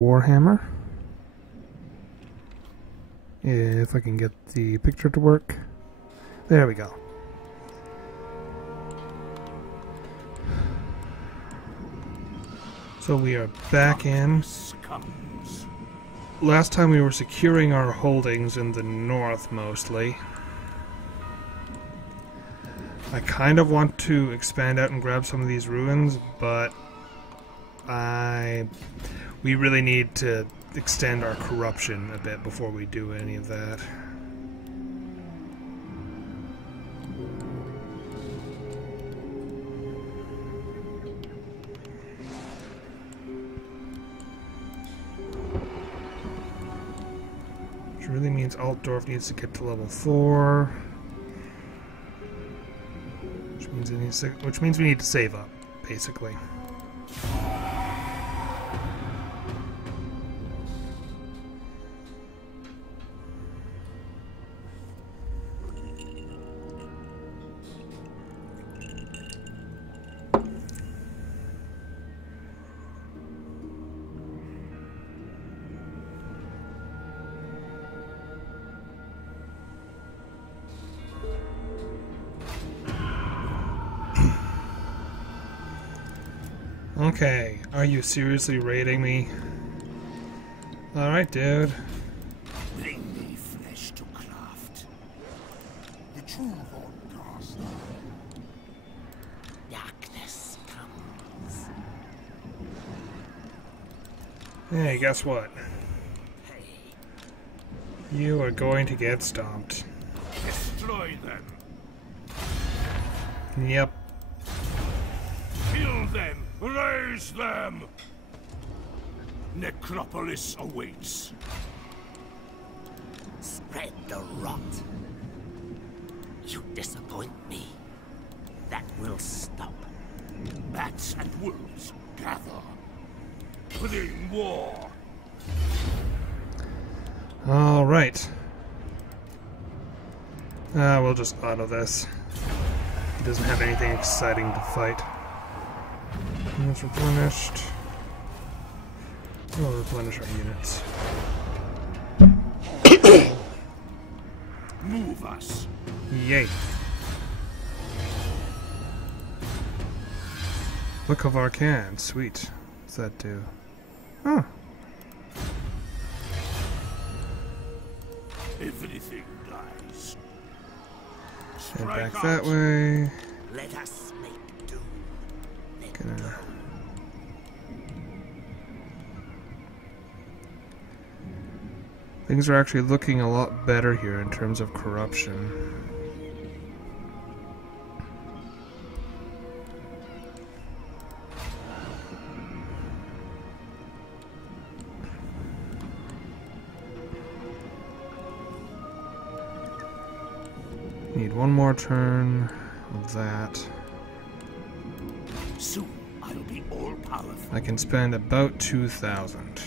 Warhammer. If I can get the picture to work. There we go. So we are back in. Last time we were securing our holdings in the north mostly. I kind of want to expand out and grab some of these ruins, but we really need to extend our corruption a bit before we do any of that. Which really means Altdorf needs to get to level 4. Which means we need to save up, basically. Okay, are you seriously raiding me? Alright, dude. Bring me flesh to craft. The true podcast. Darkness comes. Hey, guess what? Hey, You are going to get stomped. destroy them. Yep. Kill them. Raise them. Necropolis awaits. Spread the rot. You disappoint me. That will stop. Bats and wolves gather. Bring war. Alright. We'll just auto this. He doesn't have anything exciting to fight. It's replenished. We'll replenish our units. Move us. Yay. Book of Arcane. Sweet. What's that do? Huh. Everything dies. Head back Strike that out. way. Let us make do. Gonna... Things are actually looking a lot better here in terms of corruption. Need one more turn of that. Soon I'll be all powerful. I can spend about 2,000.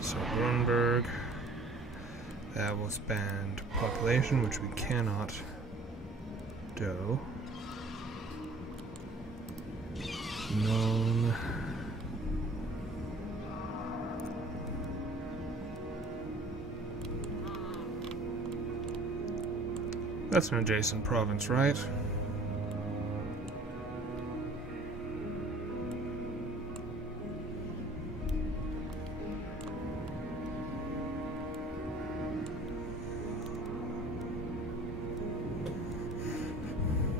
So Brunberg. That will spend population, which we cannot do. Known. That's an adjacent province, right?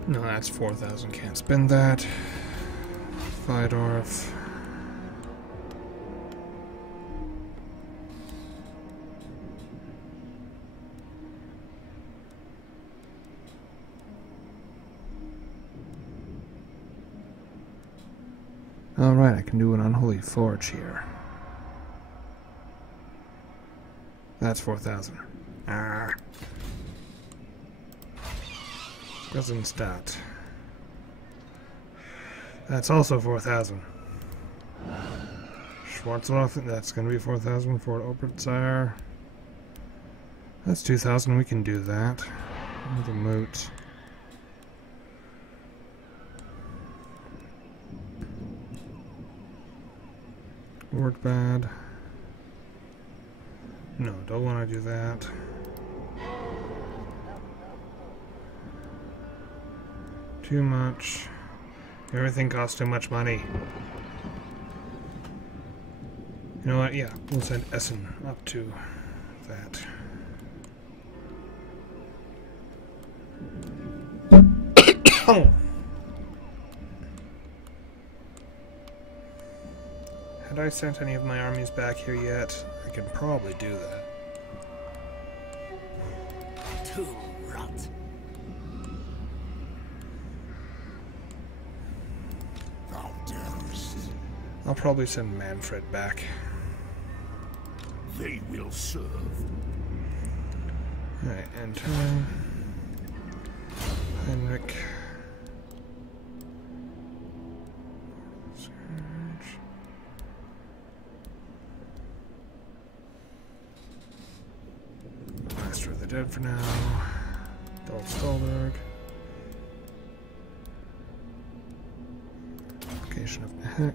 No, that's 4,000. Can't spend that. Fidorf. Alright, I can do an unholy forge here. That's 4,000. Ah. Doesn't start. That's also 4,000. Schwarzloff, that's going to be 4,000. Fort Obertsire. That's 2,000. We can do that. The moot. Work bad. No, don't want to do that. Too much. Everything costs too much money. You know what? Yeah, we'll send Essen up to that. Oh. Had I sent any of my armies back here yet? I can probably do that. To rot. Thou darest. I'll probably send Manfred back. They will serve. Alright, and turn. Heinrich. Master of the Dead for now. Adolf Stolberg. Application of the Heck.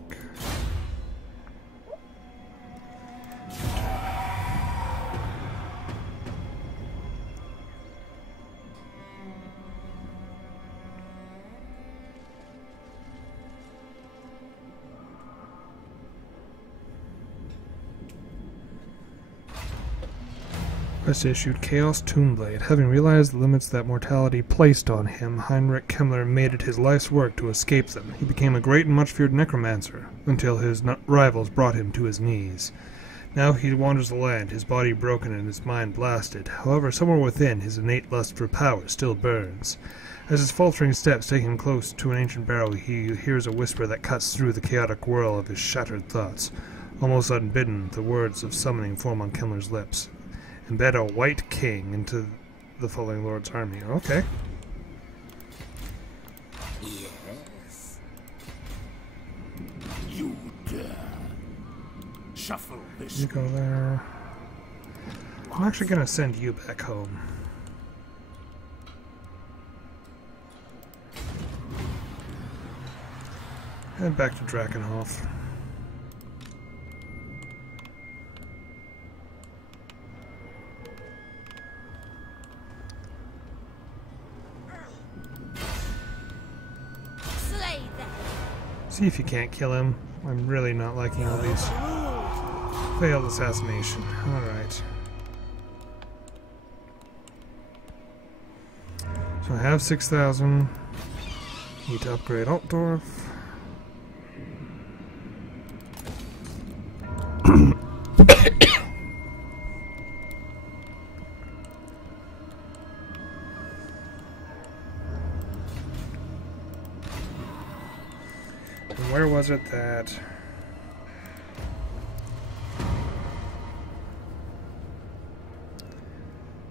Quest issued Chaos Tombblade. Having realized the limits that mortality placed on him, Heinrich Kemmler made it his life's work to escape them. He became a great and much-feared necromancer, until his rivals brought him to his knees. Now he wanders the land, his body broken and his mind blasted. However, somewhere within, his innate lust for power still burns. As his faltering steps take him close to an ancient barrow, he hears a whisper that cuts through the chaotic whirl of his shattered thoughts. Almost unbidden, the words of summoning form on Kemmler's lips. Embed a white king into the falling lord's army. Okay. Yes. You dare. Shuffle this. You go there. I'm actually going to send you back home. Head back to Drakenhof. See if you can't kill him. I'm really not liking all these. Failed assassination. Alright. So I have 6,000. Need to upgrade Altdorf. And where was it that...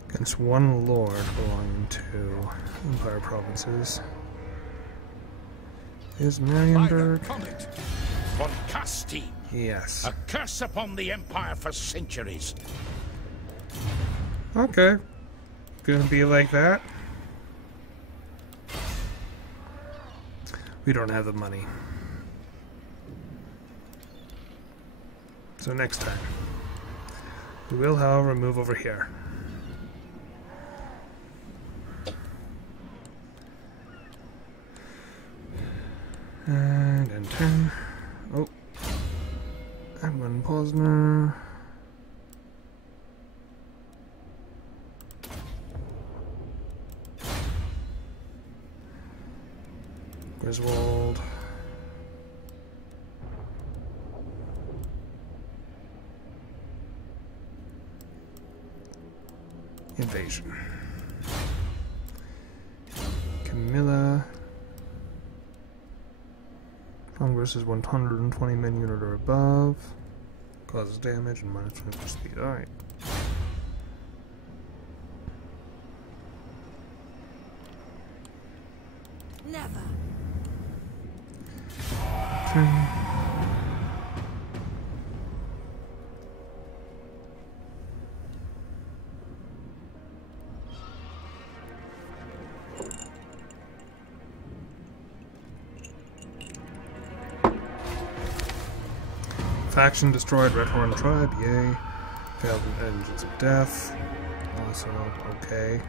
Against one lord belonging to Empire provinces. Is Marienburg? Von Casti. Yes. A curse upon the Empire for centuries. Okay. Gonna be like that. We don't have the money. So next time. We will, however, move over here. And in 10. Oh. Edwin Posner. Griswold. Invasion. Camilla. Congress is 120 men unit or above. Causes damage and minus 20% speed. Alright. Never. Turn. Faction destroyed, Red Horn tribe, yay. Failed engines of death. Also okay.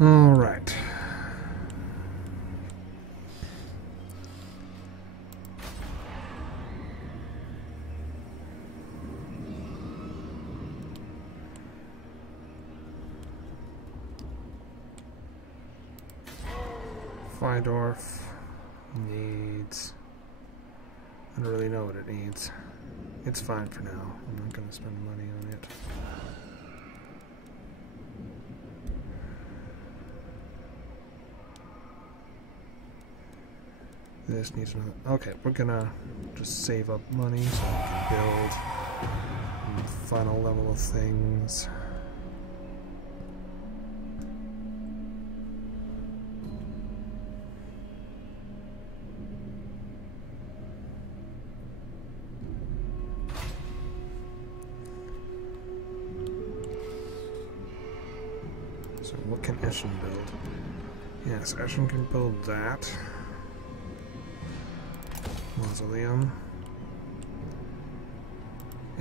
All right. Fydorf needs... I don't really know what it needs. It's fine for now. I'm not going to spend money on it. This needs another... Okay, we're gonna just save up money so we can build the final level of things. So what can Eshin build? Yes, Eshin can build that. Mausoleum.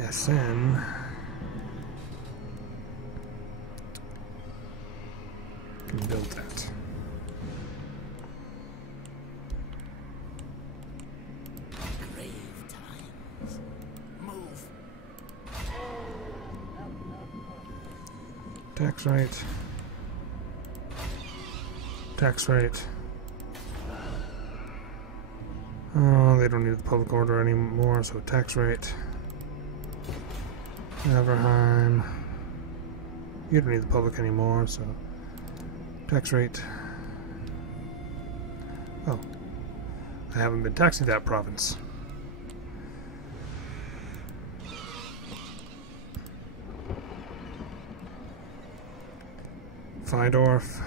SN can build that. Grave times. Move. Tax rate. Tax rate. Oh, they don't need the public order anymore, so tax rate. Everheim. You don't need the public anymore, so tax rate. Oh. I haven't been taxing that province. Fydorf.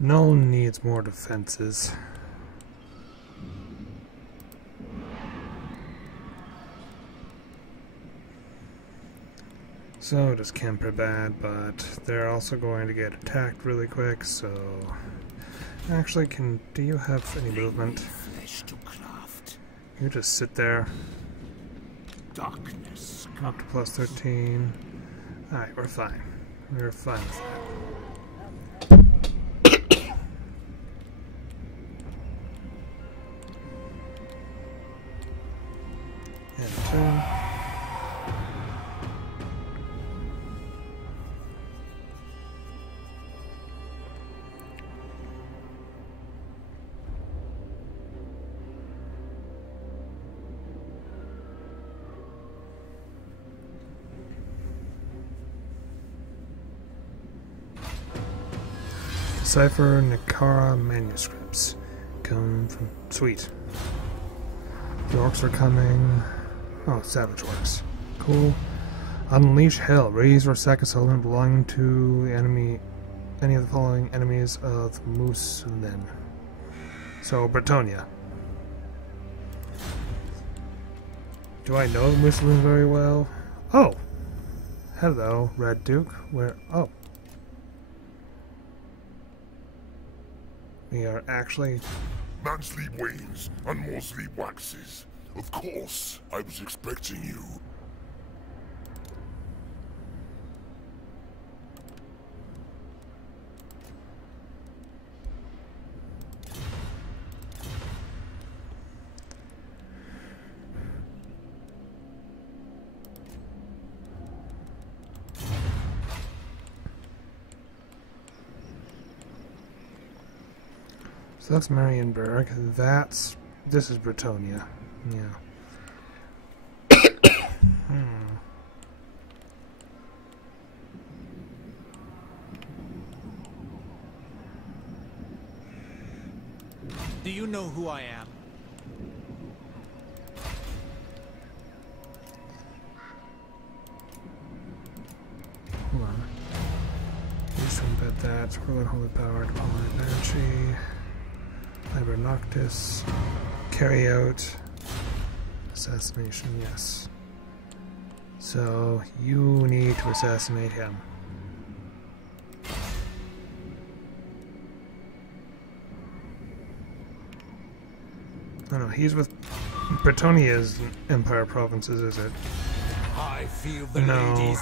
Null needs more defenses. So does Kemperbad, but they're also going to get attacked really quick, so... Actually, do you have any movement? Flesh to craft. You just sit there. Darkness. Up to plus 13. Alright, we're fine. We're fine with that. And Decipher Nikara manuscripts. Come from... Sweet. The orcs are coming. Oh, savage orcs. Cool. Unleash hell. Raise or sack a settlement belonging to the enemy... any of the following enemies of Muslin. So, Bretonia. Do I know Muslin very well? Oh! Hello, Red Duke. Where... Oh. We are actually... Man sleep wanes, and more sleep waxes. Of course, I was expecting you. So that's Marienburg. This is Bretonia. Yeah. Do you know who I am? Hold on. Just embed that. Equivalent holy power, deployment Banshee, Liber Noctis, carry out, assassination, yes. So, you need to assassinate him. Oh no, he's with Bretonia's Empire provinces, is it? I feel the No. ladies.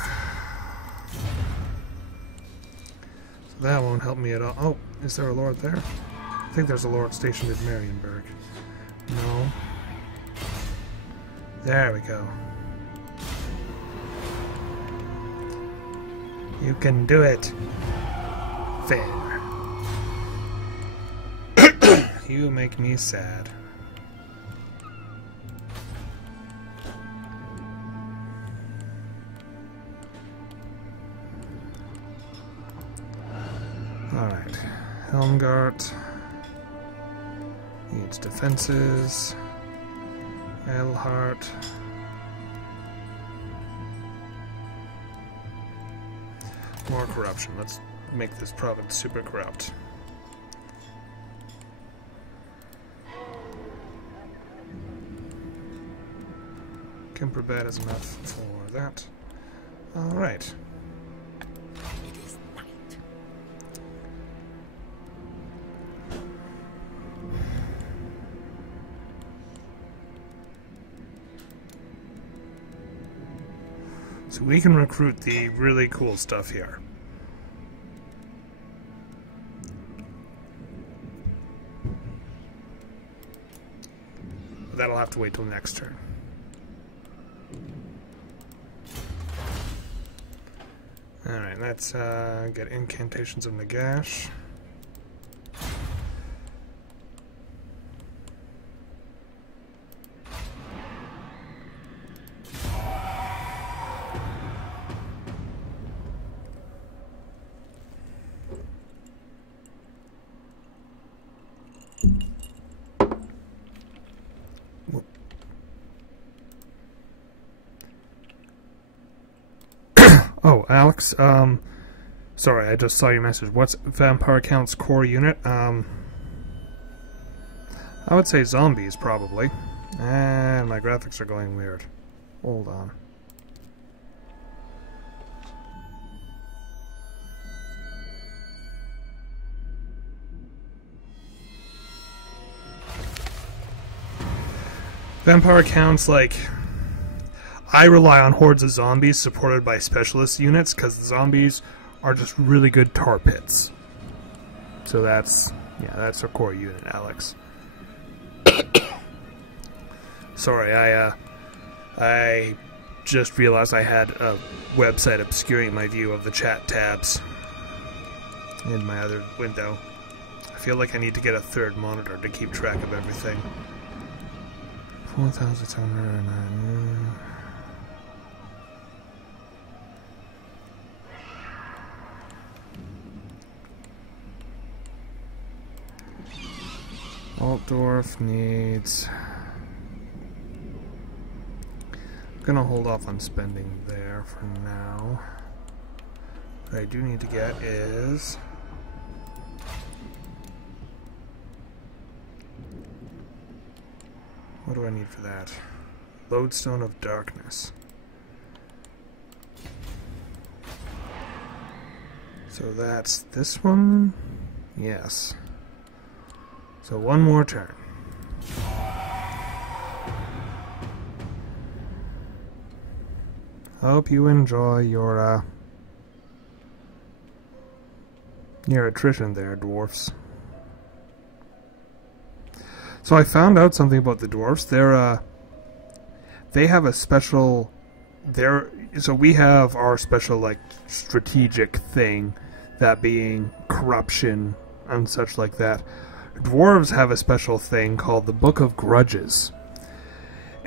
So that won't help me at all. Oh, is there a lord there? I think there's a lord stationed at Marienburg. No. There we go. You can do it. Fair. You make me sad. Alright. Helmgart needs defenses. Elhart. More corruption. Let's make this province super corrupt. Kemperbad is enough for that. Alright. It is night. So we can recruit the really cool stuff here. But that'll have to wait till next turn. Alright, let's get Incantations of Nagash. Oh, Alex, sorry, I just saw your message. What's Vampire Count's core unit? I would say zombies, probably. And my graphics are going weird. Hold on. Vampire Count's like... I rely on hordes of zombies supported by specialist units because the zombies are just really good tar pits. So that's, yeah, that's our core unit, Alex. Sorry, I just realized I had a website obscuring my view of the chat tabs in my other window. I feel like I need to get a third monitor to keep track of everything. 4,709. Altdorf needs... I'm gonna hold off on spending there for now. What I do need to get is... What do I need for that? Lodestone of Darkness. So that's this one? Yes. So one more turn. Hope you enjoy your attrition there, dwarfs. So I found out something about the dwarfs. They have a special... So we have our special, like, strategic thing, that being corruption and such like that. Dwarves have a special thing called the Book of Grudges.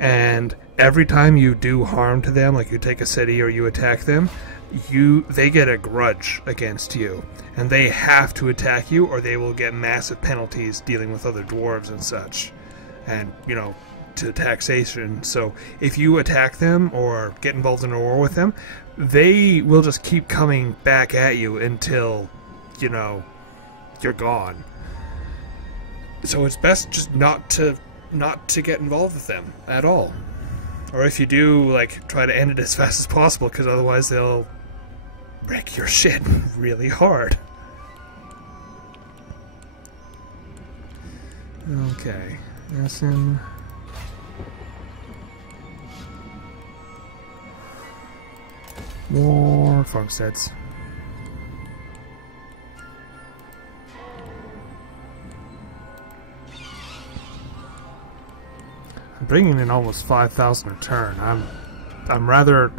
And every time you do harm to them, like you take a city or you attack them, they get a grudge against you. And they have to attack you or they will get massive penalties dealing with other dwarves and such. And, you know, to taxation. So if you attack them or get involved in a war with them, they will just keep coming back at you until you know, you're gone. So it's best just not to get involved with them at all. Or if you do, like, try to end it as fast as possible, because otherwise they'll wreck your shit really hard. Okay, listen. More farmsteads. I'm bringing in almost 5,000 a turn. I'm rather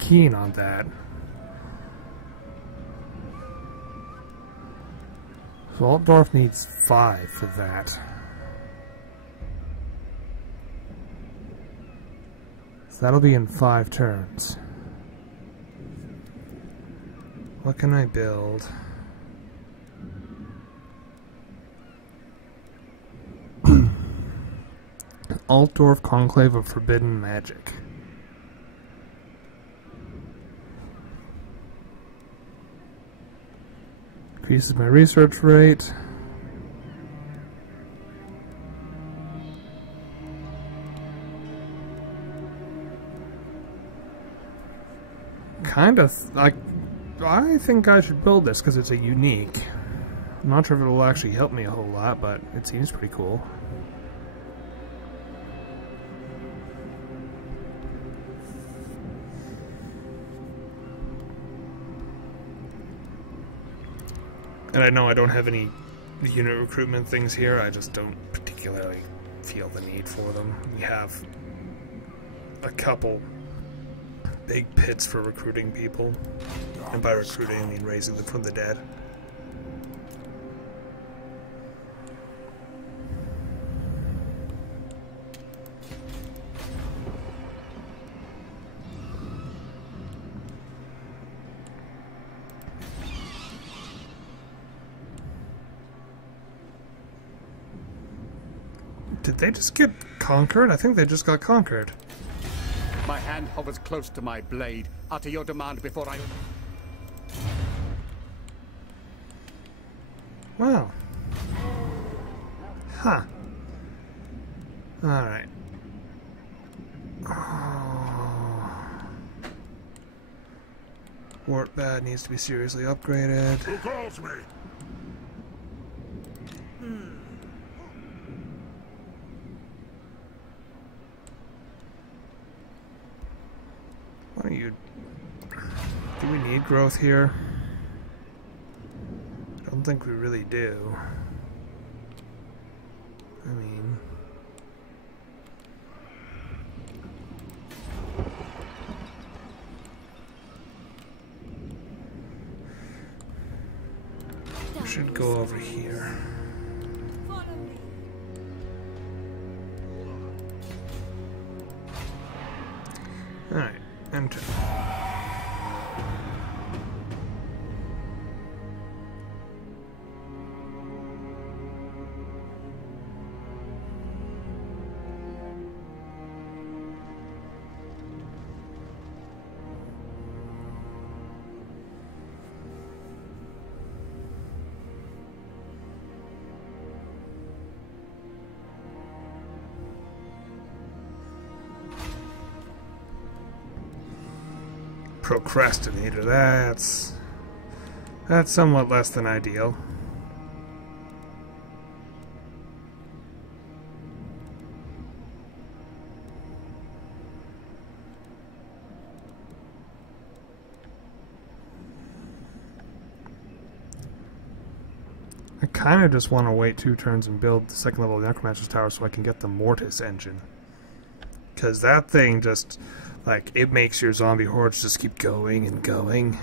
keen on that. So Altdorf needs 5 for that. So that'll be in 5 turns. What can I build? Altdorf Conclave of Forbidden Magic. Increases my research rate. Kind of like. I think I should build this because it's a unique. I'm not sure if it will actually help me a whole lot, but it seems pretty cool. And I know I don't have any unit recruitment things here, I just don't particularly feel the need for them. We have a couple big pits for recruiting people. And by recruiting, I mean raising them from the dead. Did they just get conquered? I think they just got conquered. My hand hovers close to my blade. Utter your demand before I... Wow. Huh. Alright. Warp Bad needs to be seriously upgraded. Who calls me? What are you... Do we need growth here? I don't think we really do. I mean... we should go over here. Alright, enter. Procrastinator, that's somewhat less than ideal. I kind of just want to wait 2 turns and build the 2nd level Necromancer's Tower so I can get the Mortis engine. Because that thing just... like, it makes your zombie hordes just keep going and going.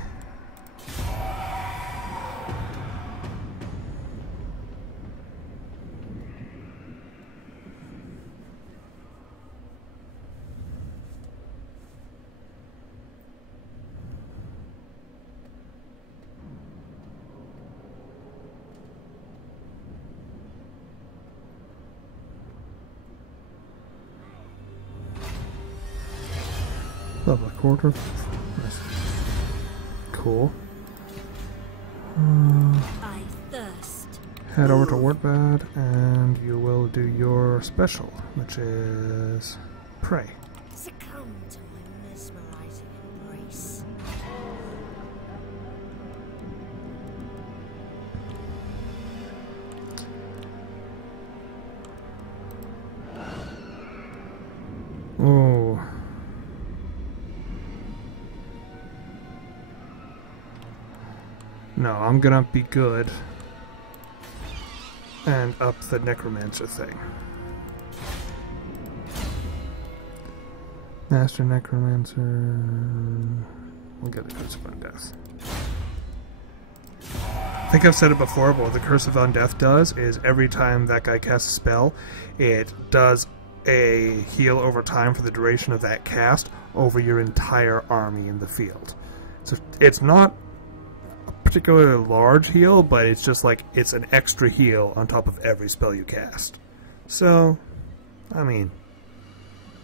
Public quarter. Cool. head over to Wartbad, and you will do your special, which is Pray. Succumb to my mesmerizing embrace. Oh. No, I'm gonna be good and up the Necromancer thing. Master Necromancer. We'll get the Curse of Undeath. I think I've said it before, but what the Curse of Undeath does is every time that guy casts a spell, it does a heal over time for the duration of that cast over your entire army in the field. So it's not a particularly large heal, but it's just like it's an extra heal on top of every spell you cast. So, I mean,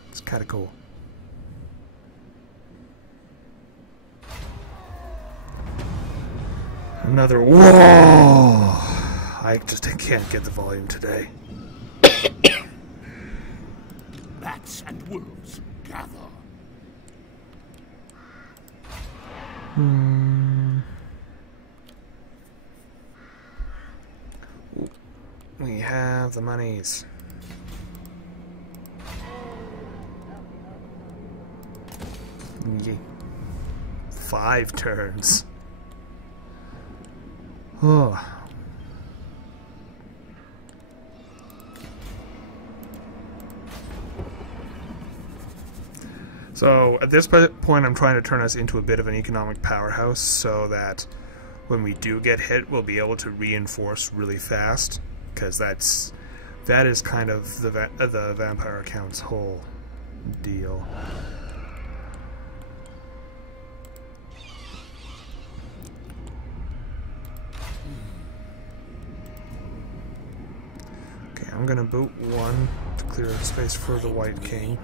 it's kind of cool. Another whoa! I can't get the volume today. Bats and wolves, gather. We have the monies. Yeah. 5 turns. Oh. So at this point I'm trying to turn us into a bit of an economic powerhouse so that when we do get hit we'll be able to reinforce really fast, because that is kind of the vampire account's whole deal. Okay, I'm gonna boot 1 to clear space for the White King.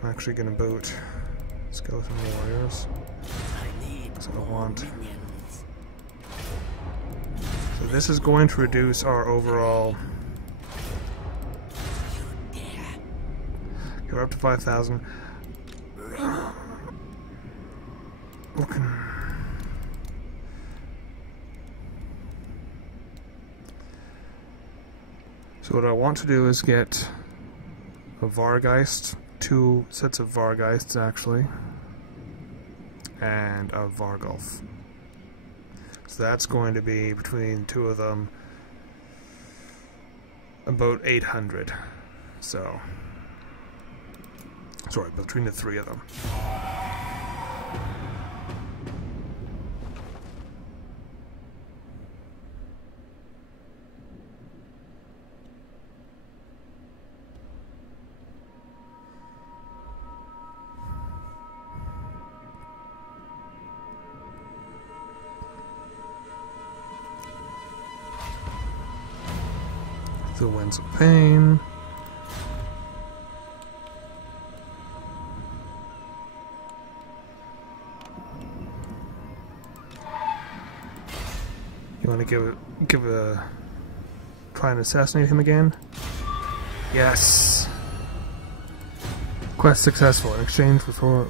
I'm actually going to boot Skeleton Warriors, because I don't want... So this is going to reduce our overall... Go up to 5,000. So what I want to do is get a Vargeist, 2 sets of Vargeists actually, and a Vargulf. So that's going to be, between 2 of them, about 800. So, sorry, between the 3 of them. The Winds of Pain. You want to try and assassinate him again? Yes. Quest successful. In exchange for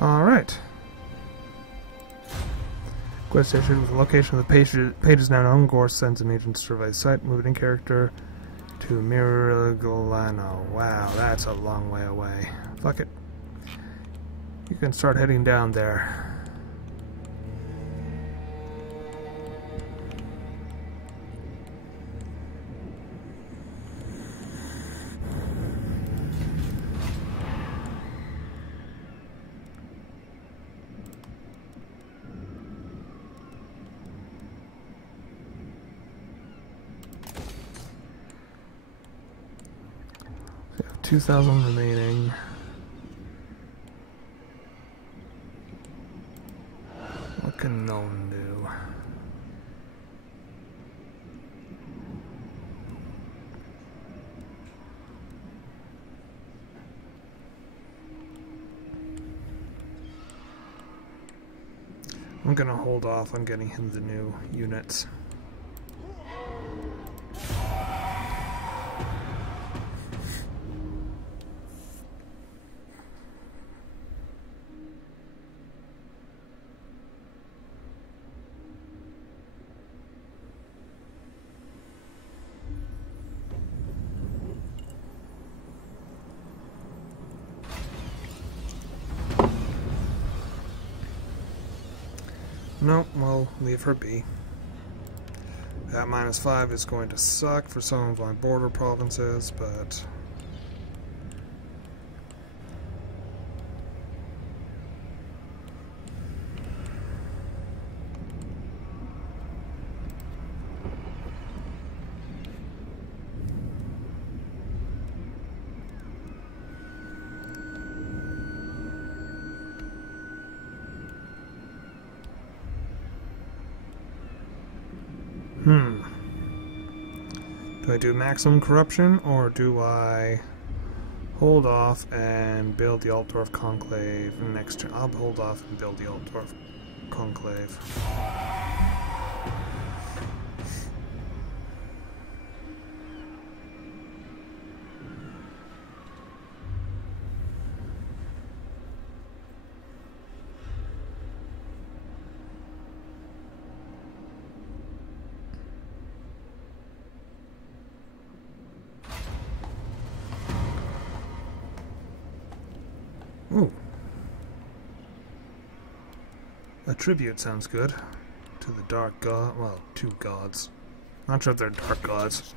Alright. Quest issued with the location of the page is now known. Gore sends an agent to survey the site. Move it in character to Miragolano. Wow, that's a long way away. Fuck it. You can start heading down there. We have 2,000 remaining. What can gnome do? I'm gonna hold off on getting him the new units. Nope, we'll leave her be. That -5 is going to suck for some of my border provinces, but... Do I do maximum corruption, or do I hold off and build the Altdorf Conclave next turn? I'll hold off and build the Altdorf Conclave. Ooh. A tribute sounds good. To the dark god. Well, two gods. Not sure if they're dark gods.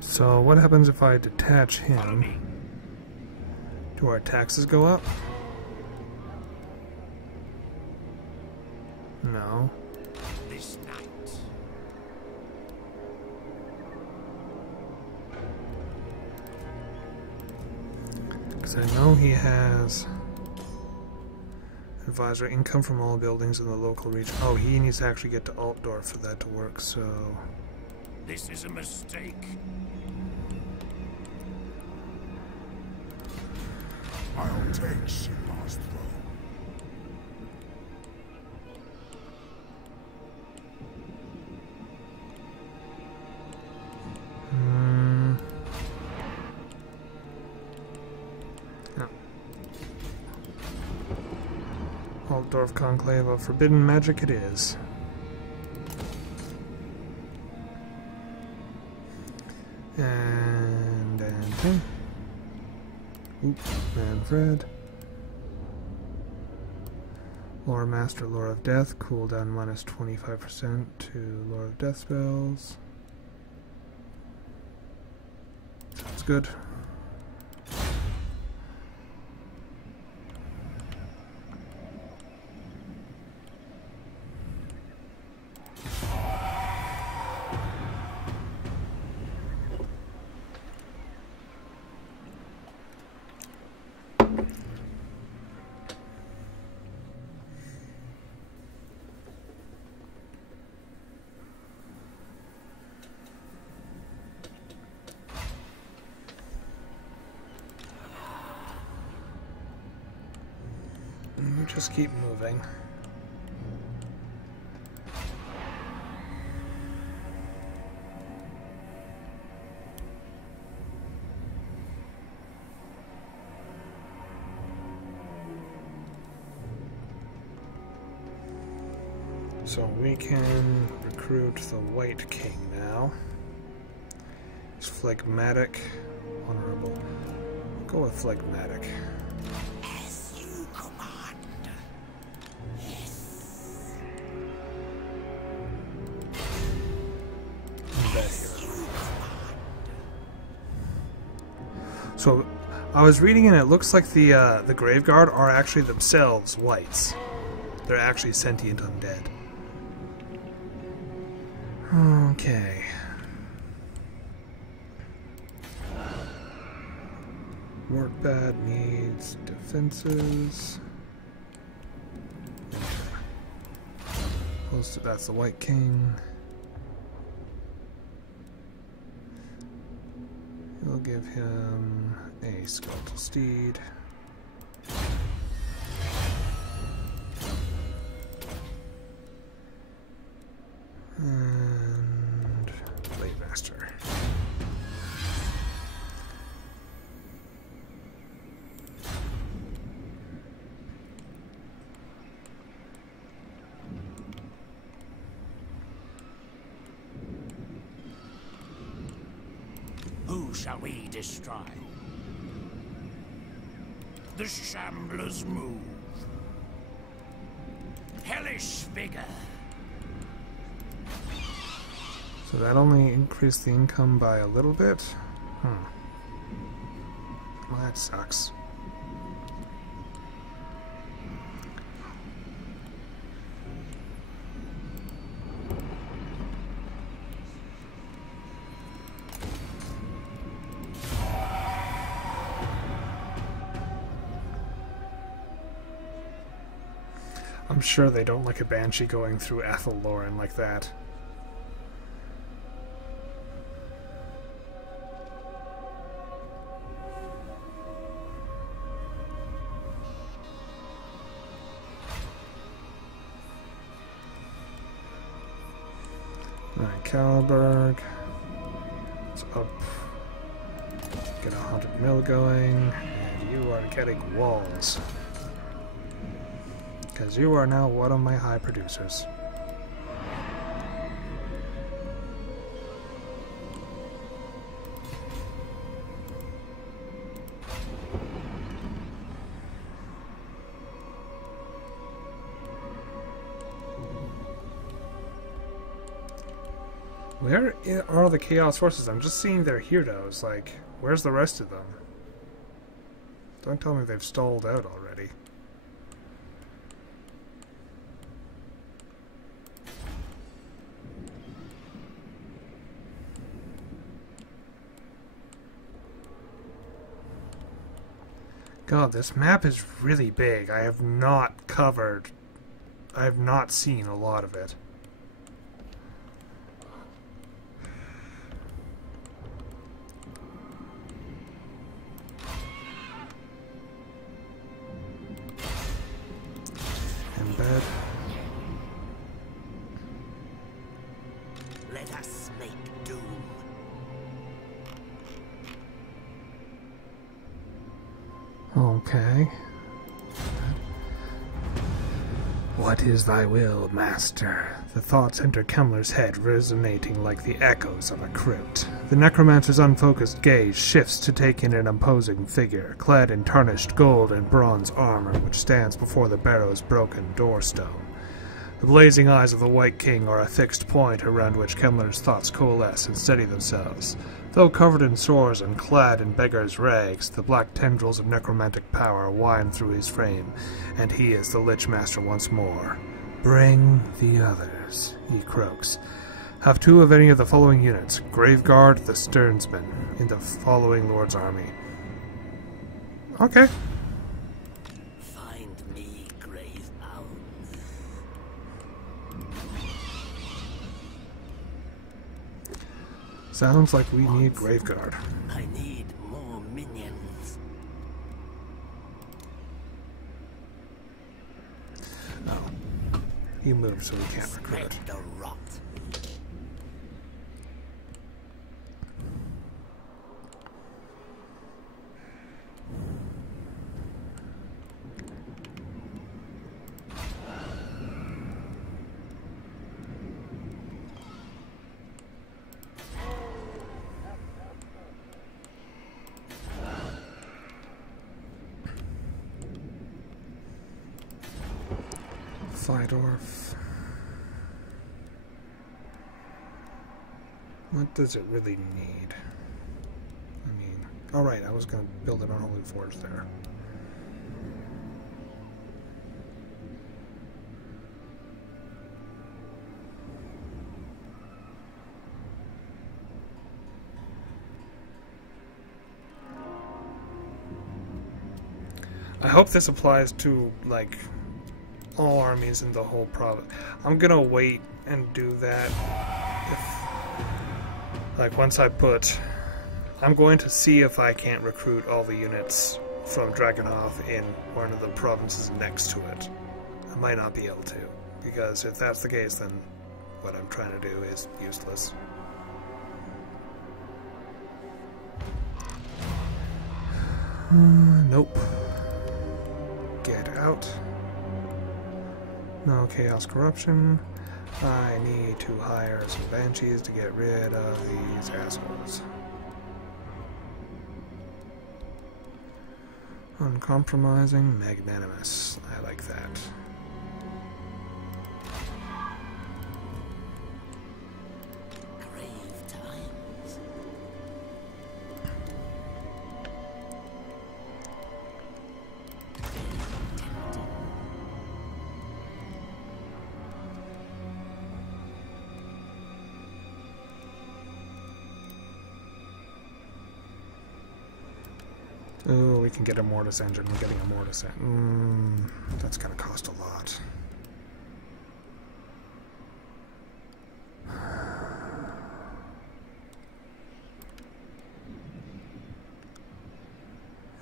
So what happens if I detach him? Do our taxes go up? No. This night. Because I know he has advisory income from all buildings in the local region. Oh, he needs to actually get to Altdorf for that to work, so... This is a mistake. I'll take Sigmar's throne. No. Altdorf Conclave of Forbidden Magic it is. And him. Oop, Manfred. Lore Master, Lore of Death, cooldown minus 25% to Lore of Death spells. Sounds good. Just keep moving. So we can recruit the White King now. He's phlegmatic, honorable. We'll go with phlegmatic. So, I was reading and it looks like the Graveguard are actually themselves wights. They're actually sentient undead. Okay. Workbad needs defenses. Close to that's the White King. We'll give him a skeletal steed. And Blade Master. Who shall we destroy? The Shambler's move. Hellish vigor. So that only increased the income by a little bit? Well, that sucks. I'm sure they don't like a Banshee going through Athelloren like that. Alright, Kalberg. It's up. Get 100 mil going. And you are getting walls. Because you are now one of my high producers. Where are the Chaos Forces? I'm just seeing their heroes. Like, where's the rest of them? Don't tell me they've stalled out already. God, this map is really big. I have not seen a lot of it. Embed. Let us make doom. Okay. What is thy will, master? The thoughts enter Kemmler's head, resonating like the echoes of a crypt. The necromancer's unfocused gaze shifts to take in an imposing figure, clad in tarnished gold and bronze armor, which stands before the barrow's broken doorstone. The blazing eyes of the White King are a fixed point around which Kemmler's thoughts coalesce and steady themselves. Though covered in sores and clad in beggar's rags, the black tendrils of necromantic power wind through his frame, and he is the Lich Master once more. Bring the others, he croaks. Have two of any of the following units. Graveguard, the Sternsman, in the following Lord's army. Okay. Find me Gravebound. Sounds like we need Graveguard. I need more minions. Oh. He moved so we can't recruit. Spread the rot. Flydorf. What does it really need? I mean, Alright, I was going to build an unholy forge there. I hope this applies to, like, all armies in the whole province. I'm gonna wait and do that if, like, once I put... I'm going to see if I can't recruit all the units from Dragonhof in one of the provinces next to it. I might not be able to, because if that's the case, then what I'm trying to do is useless. Nope. Get out. No chaos corruption. I need to hire some banshees to get rid of these assholes. Uncompromising, magnanimous. I like that. Grave times. Oh, we can get a mortis engine. We're getting a mortis engine. That's gonna cost a lot.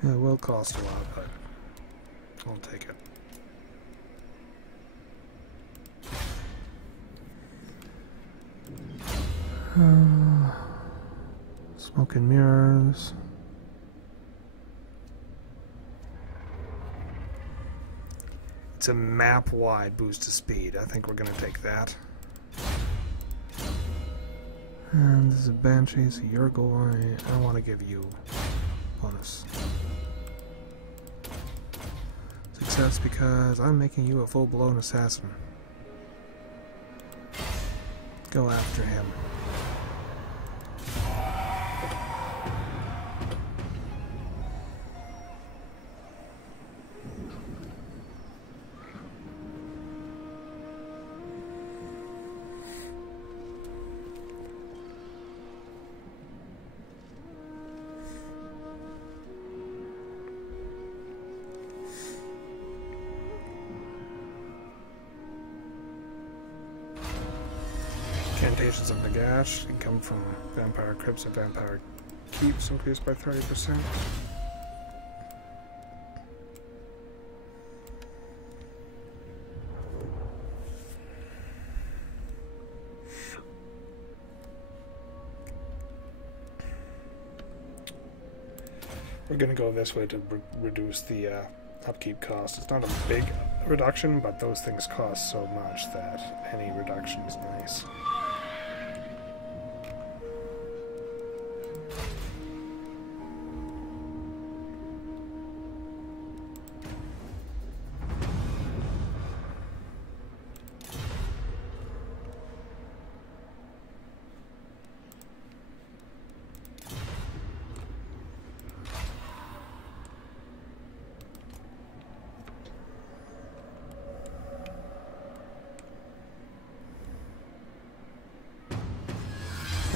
It will cost a lot, but I'll take it. Smoke and mirrors. It's a map-wide boost to speed. I think we're going to take that. And this is a Banshee, so you're going... I want to give you bonus. Success because I'm making you a full-blown assassin. Go after him. Incantations of Nagash can come from Vampire Crypts and Vampire Keeps, increased by 30%. We're going to go this way to reduce the upkeep cost. It's not a big reduction, but those things cost so much that any reduction is nice.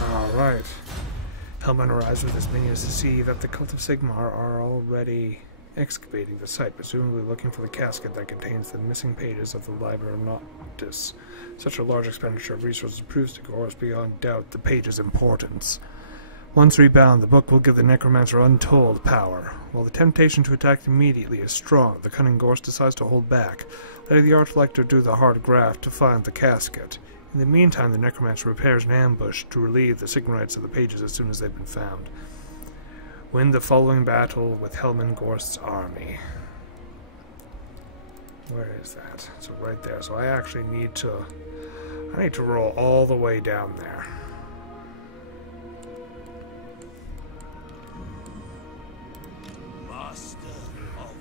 Alright. Hellman arrives with his minions to see that the Cult of Sigmar are already excavating the site, presumably looking for the casket that contains the missing pages of the Liber Noctis. Such a large expenditure of resources proves to Goros beyond doubt the page's importance. Once rebound, the book will give the necromancer untold power. While the temptation to attack immediately is strong, the cunning Goros decides to hold back, letting the Archlector do the hard graft to find the casket. In the meantime, the necromancer repairs an ambush to relieve the Sigmarites of the pages as soon as they've been found. Win the following battle with Hellman Gorst's army. Where is that? So right there. So I actually need to... I need to roll all the way down there. Master of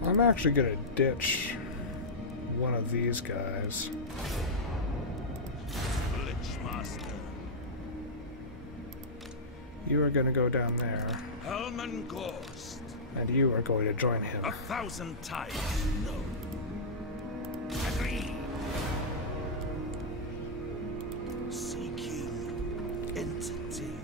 Unlife. I'm actually gonna ditch one of these guys. Lichmaster. You are gonna go down there, Helman Ghost. and you are going to join him. 1,000 times no. Agree. Seeking entertainment.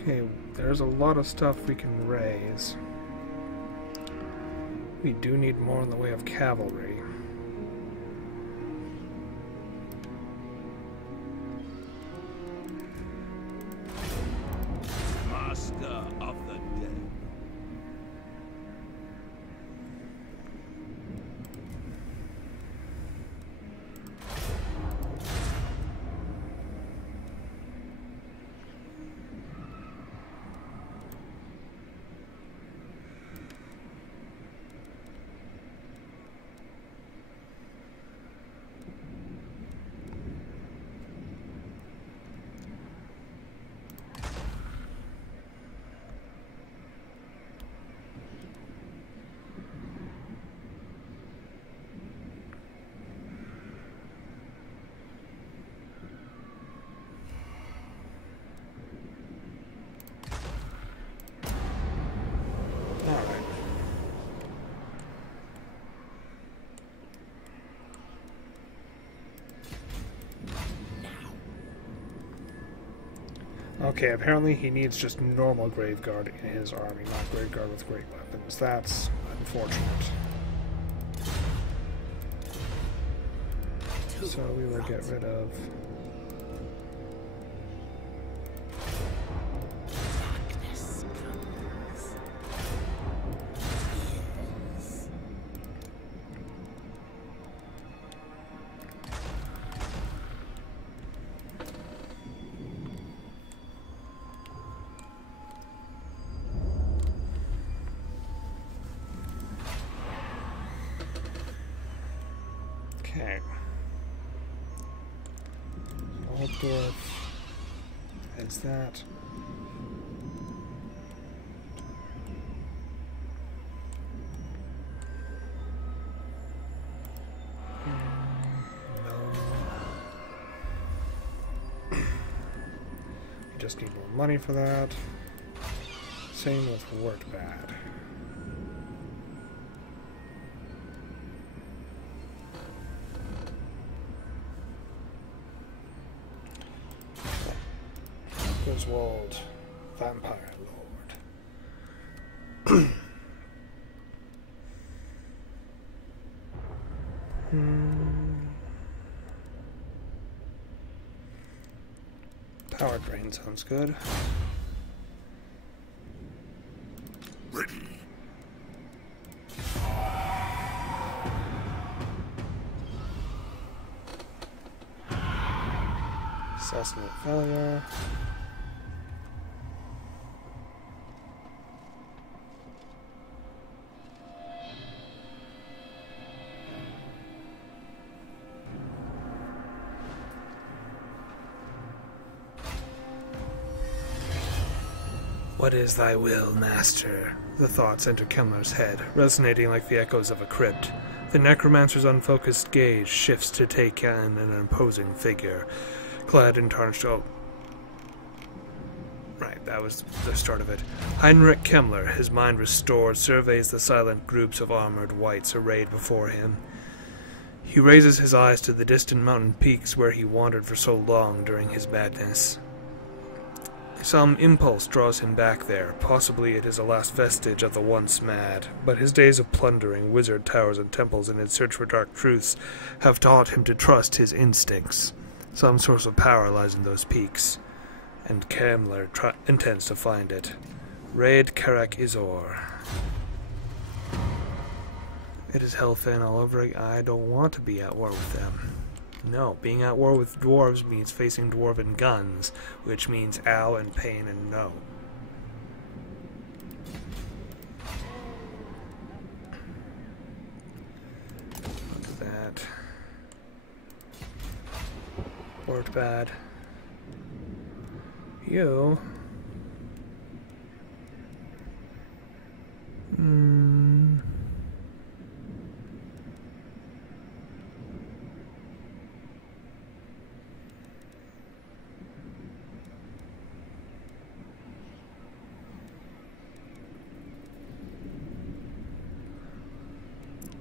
Okay, there's a lot of stuff we can raise. We do need more in the way of cavalry. Master of the dead. Alright. Okay, apparently he needs just normal Graveguard in his army, not Graveguard with great weapons. That's unfortunate. So we will get rid of... Darkness comes. Yes. Okay. Old dwarf. Is that? No. We just need more money for that. Same with Wort Bad. Griswold, Vampire Lord. Power Drain sounds good. Ready. Assassinate Failure. What is thy will, master? The thoughts enter Kemmler's head, resonating like the echoes of a crypt. The necromancer's unfocused gaze shifts to take in an imposing figure, clad in tarnished... Oh. Right, that was the start of it. Heinrich Kemmler, his mind restored, surveys the silent groups of armored wights arrayed before him. He raises his eyes to the distant mountain peaks where he wandered for so long during his madness. Some impulse draws him back there. Possibly it is a last vestige of the once mad, but his days of plundering wizard towers and temples in his search for dark truths have taught him to trust his instincts. Some source of power lies in those peaks, and Kemmler intends to find it. Raid Karak Izor. It is Hellfen all over again. I don't want to be at war with them. No, being at war with dwarves means facing dwarven guns, which means ow and pain and no. Look at that. Wort Bad. You...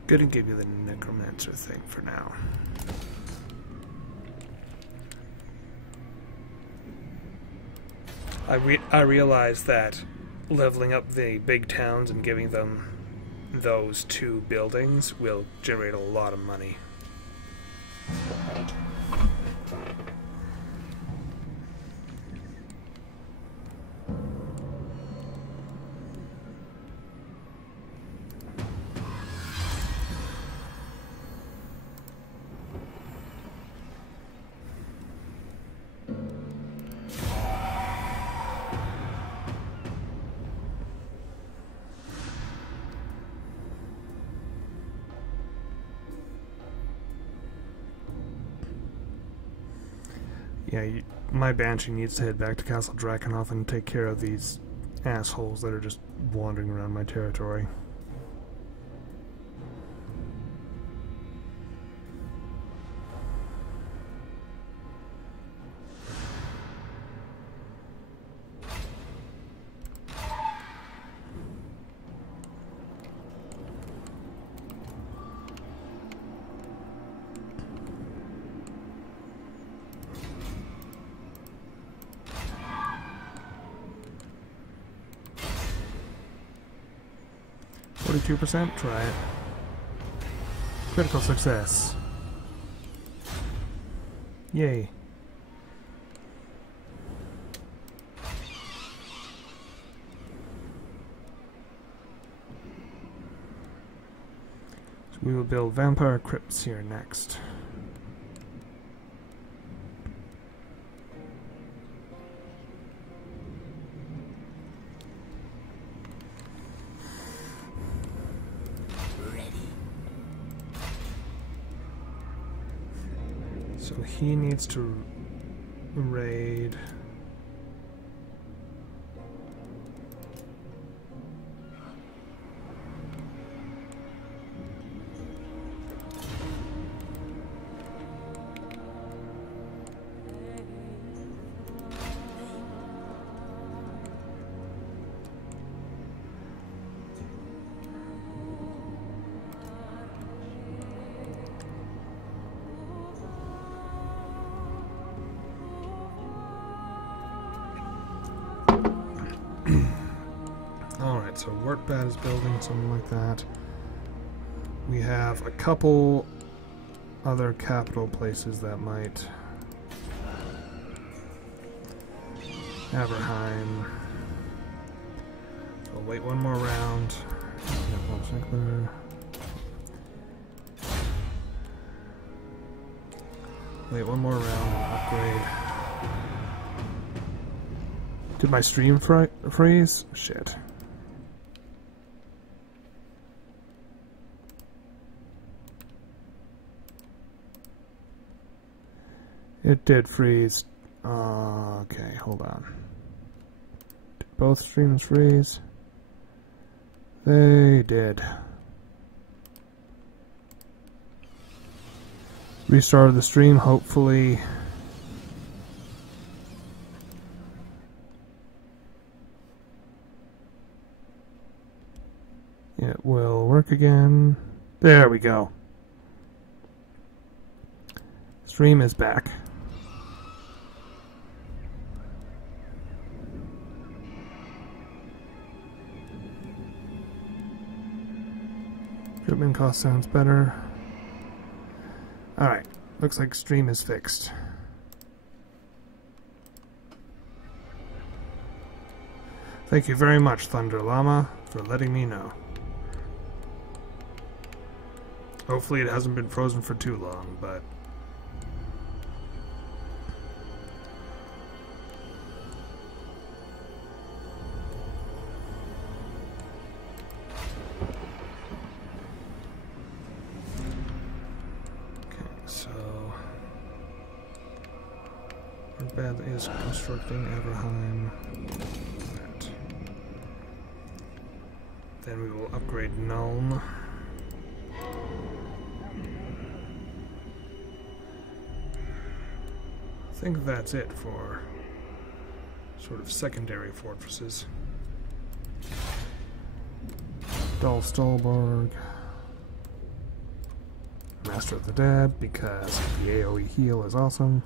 Gonna give you the necromancer thing for now. I realize that leveling up the big towns and giving them those 2 buildings will generate a lot of money. Yeah, my Banshee needs to head back to Castle Drakenhof and take care of these assholes that are just wandering around my territory. %? Try it. Critical success. Yay. So we will build vampire crypts here next. So he needs to raid. Alright, so Workbat is building something like that. We have a couple other capital places that might... Aberheim. We'll wait one more round. Wait one more round and upgrade. Did my stream freeze? Shit. It did freeze. Okay, hold on. Did both streams freeze? They did. Restarted the stream, hopefully. It will work again. There we go. Stream is back. Equipment cost sounds better. Alright, looks like stream is fixed. Thank you very much, Thunder Llama, for letting me know. Hopefully it hasn't been frozen for too long, but... Bad is constructing Everheim. Right. Then we will upgrade Nuln. I think that's it for sort of secondary fortresses. Dol Stolborg. Master of the Dead, because the AoE heal is awesome.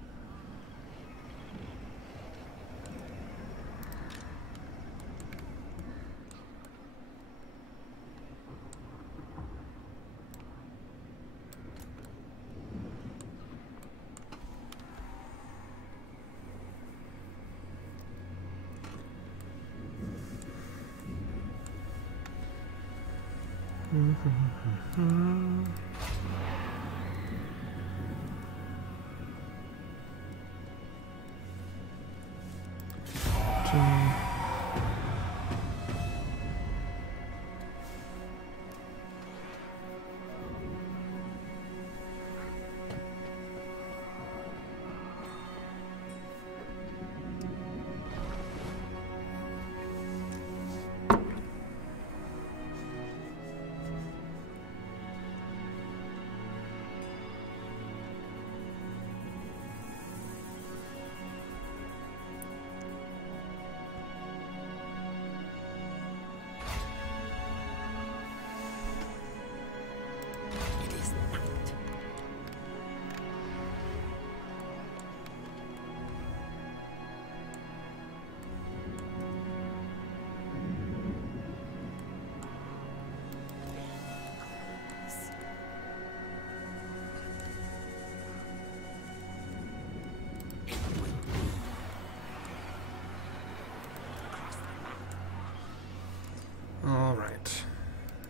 Alright.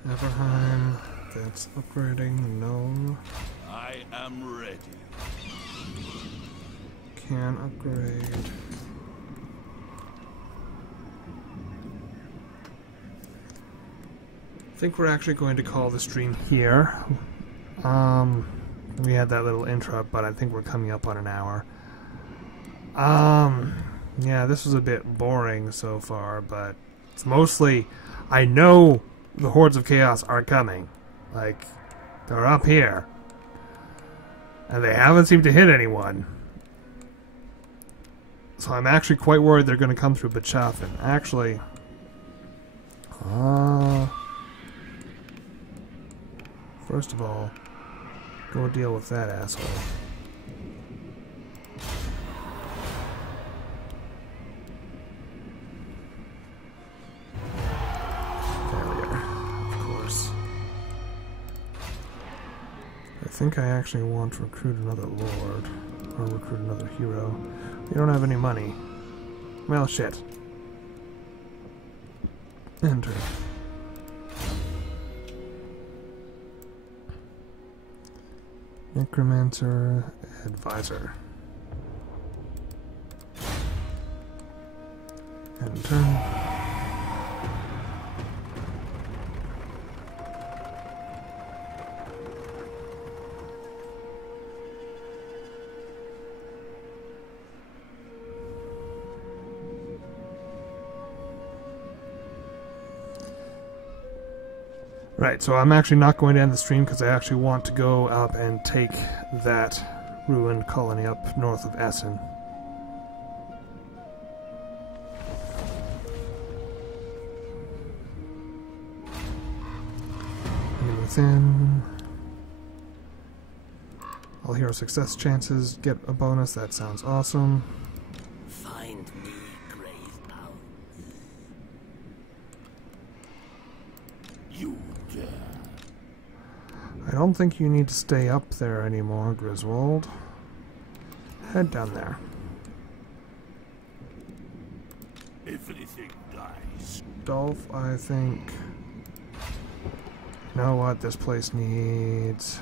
Everheim, that's upgrading. No. I am ready. Can upgrade. I think we're actually going to call the stream here. We had that little interrupt, but I think we're coming up on an hour. Yeah, this was a bit boring so far, but it's mostly, I know the Hordes of Chaos are coming. Like, they're up here. And they haven't seemed to hit anyone. So I'm actually quite worried they're going to come through Bachafin. Actually, first of all, go deal with that asshole. Failure, of course. I think I actually want to recruit another lord, or recruit another hero. We don't have any money. Well, shit. Enter. Necromancer, Advisor. Enter. Right, so I'm actually not going to end the stream because I actually want to go up and take that ruined colony up north of Essen. And within, all hero success chances get a bonus. That sounds awesome. Find me, grave bound. You dare. I don't think you need to stay up there anymore, Griswold. Head down there. Everything dies. Dolph, I think. You know what? This place needs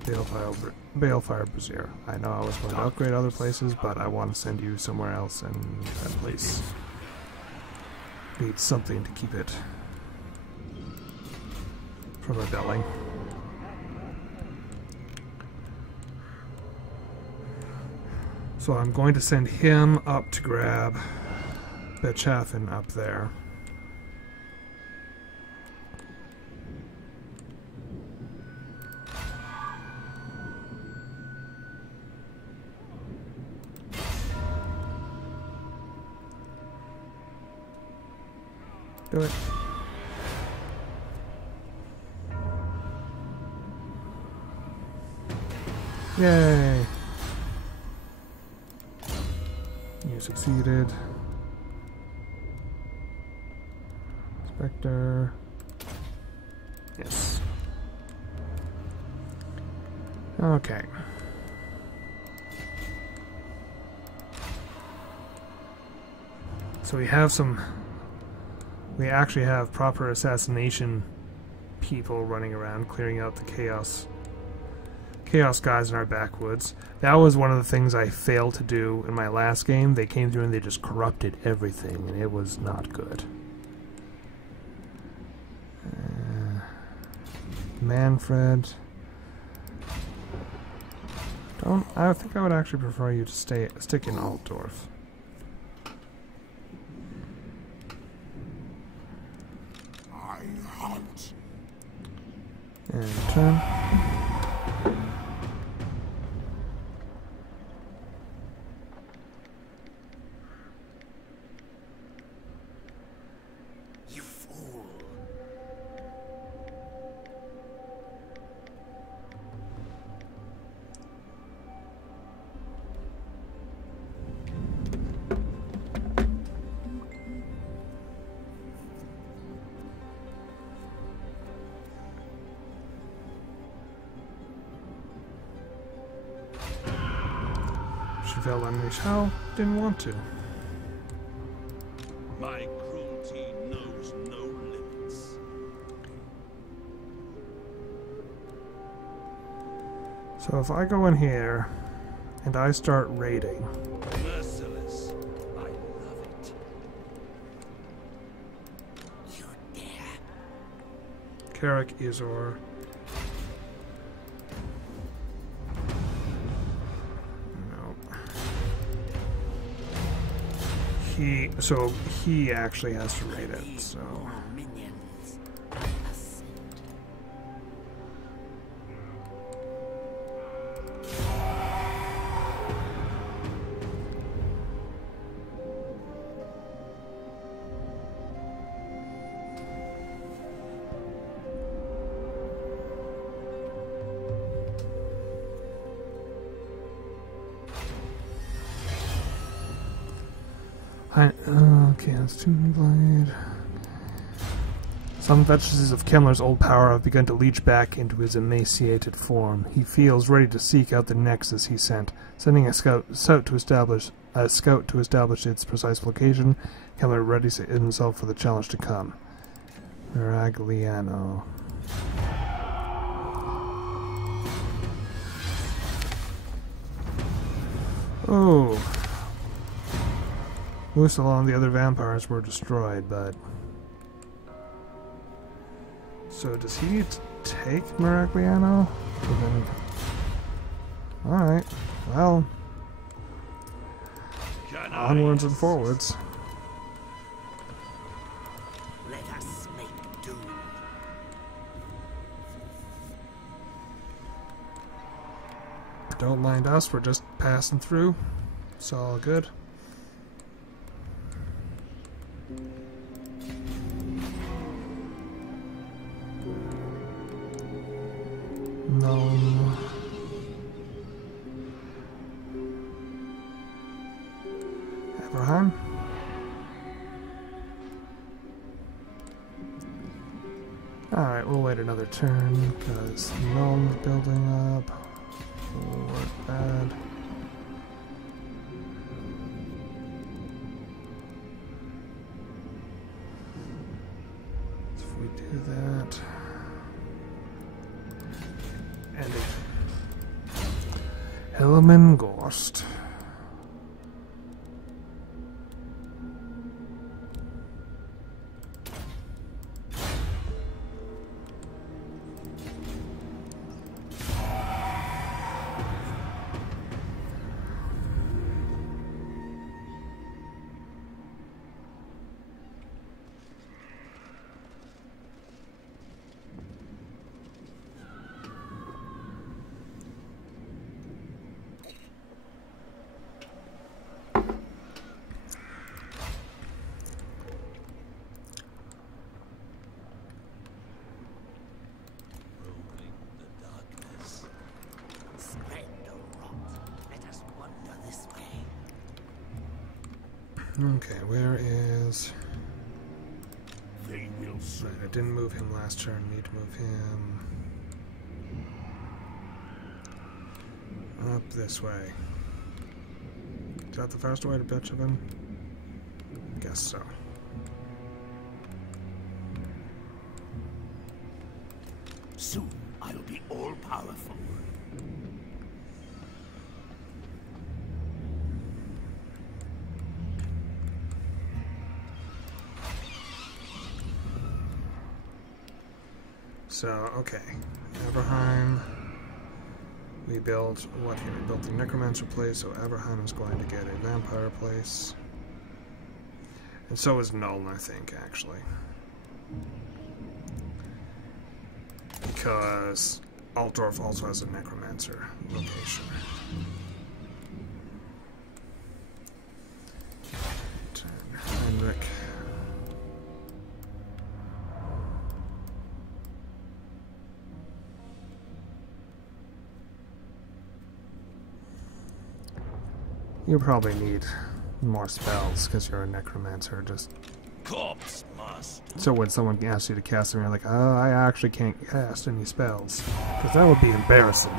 Balefire Brazier. I know I was going to upgrade other places, but I want to send you somewhere else, and that place needs something to keep it from rebelling. So I'm going to send him up to grab Betchaffin up there. Do it. Yay! You succeeded. Spectre. Yes. Okay. So we have some... We actually have proper assassination people running around, clearing out the chaos guys in our backwoods. That was one of the things I failed to do in my last game. They came through and they just corrupted everything, and it was not good. Manfred. I think I would actually prefer you to stick in Altdorf. And turn. You fool. She fell unleash hell. Didn't want to. My cruelty knows no limits. So if I go in here and I start raiding, Merciless. I love it. You dare. Carrick, Izor. He actually has to raid it, so... Minions. Ascend. Okay, that's Toonblade. Some vestiges of Kemmler's old power have begun to leach back into his emaciated form. He feels ready to seek out the nexus he sent, sending a scout to establish its precise location. Kemmler readies himself for the challenge to come. Miragliano. Oh. Usalon and the other vampires were destroyed, but... So does he need to take Miragliano? Alright, well... Onwards and forwards. Let us make do. Don't mind us, we're just passing through. It's all good. No. Abraham? Alright, we'll wait another turn, because Gnome's building up. Work bad. So if we do that... And Helmengorst. Okay, where is... They will Right, serve. I didn't move him last turn. Need to move him... up this way. Is that the faster way to bitch of him? Guess so. Soon I'll be all-powerful. So, okay. Aberheim. We built what here? We built the Necromancer place, so Aberheim is going to get a Vampire place. And so is Nuln, I think, actually. Because Altdorf also has a Necromancer location. Turn Heinrich. You probably need more spells because you're a necromancer. Just Corpse must. so when someone asks you to cast them, you're like, "Oh, I actually can't cast any spells," because that would be embarrassing.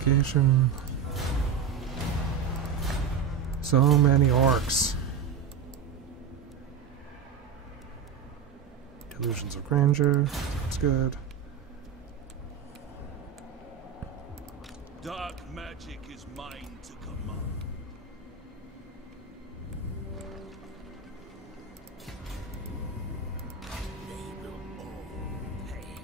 Vacation. So many orcs. Illusions of Grandeur, that's good. Dark magic is mine to command. They will all pay.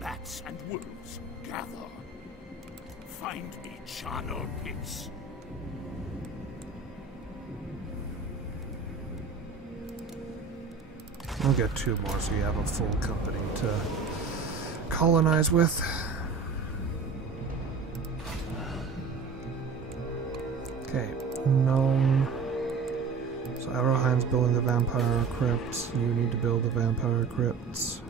Bats and wolves, gather. Find me charnel pits. I'll get 2 more so you have a full company to colonize with. Okay, Gnome. So Aberheim's building the vampire crypts. You need to build the vampire crypts.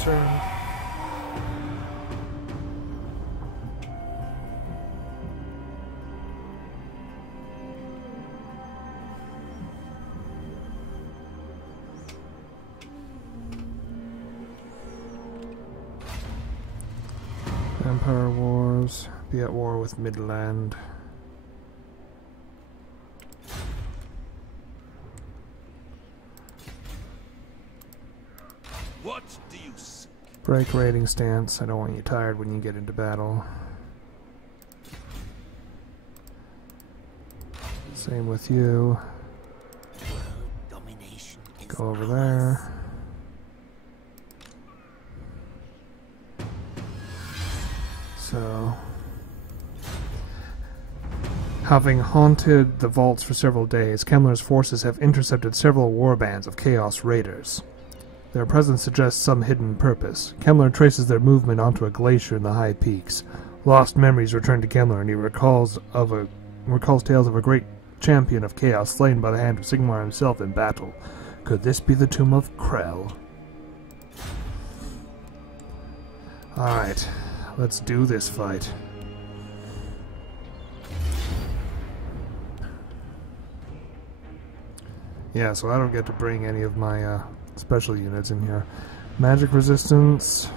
Turn. Empire Wars. Be at war with Midland. What do you seek? Break raiding stance. I don't want you tired when you get into battle. Same with you. World domination is Go over ours. there. So, having haunted the vaults for several days, Kemmler's forces have intercepted several warbands of Chaos Raiders. Their presence suggests some hidden purpose. Kemmler traces their movement onto a glacier in the high peaks. Lost memories return to Kemmler, and he recalls tales of a great champion of chaos slain by the hand of Sigmar himself in battle. Could this be the tomb of Krell? Alright, let's do this fight. Yeah, so I don't get to bring any of my special units in here. Magic resistance.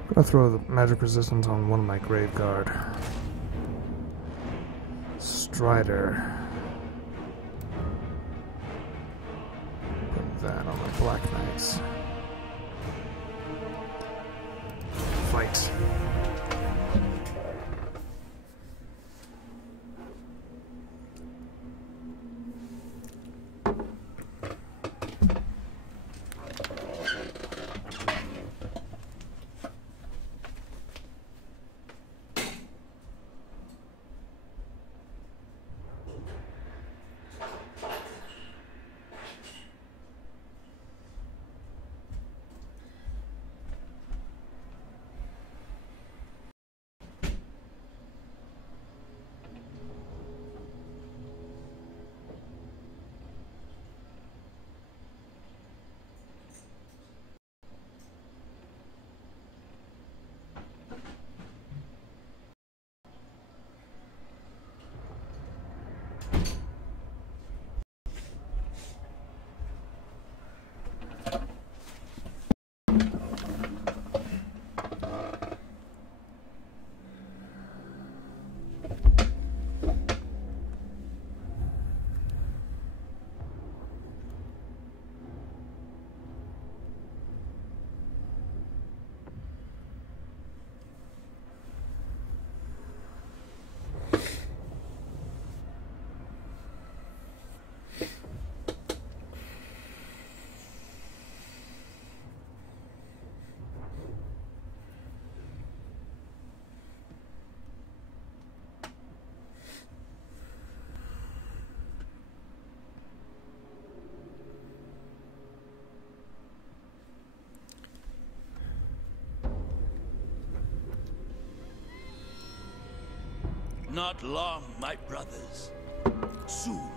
I'm gonna throw the magic resistance on one of my grave guard. Strider. Put that on the Black Knights. Fight. Not long, my brothers. Soon,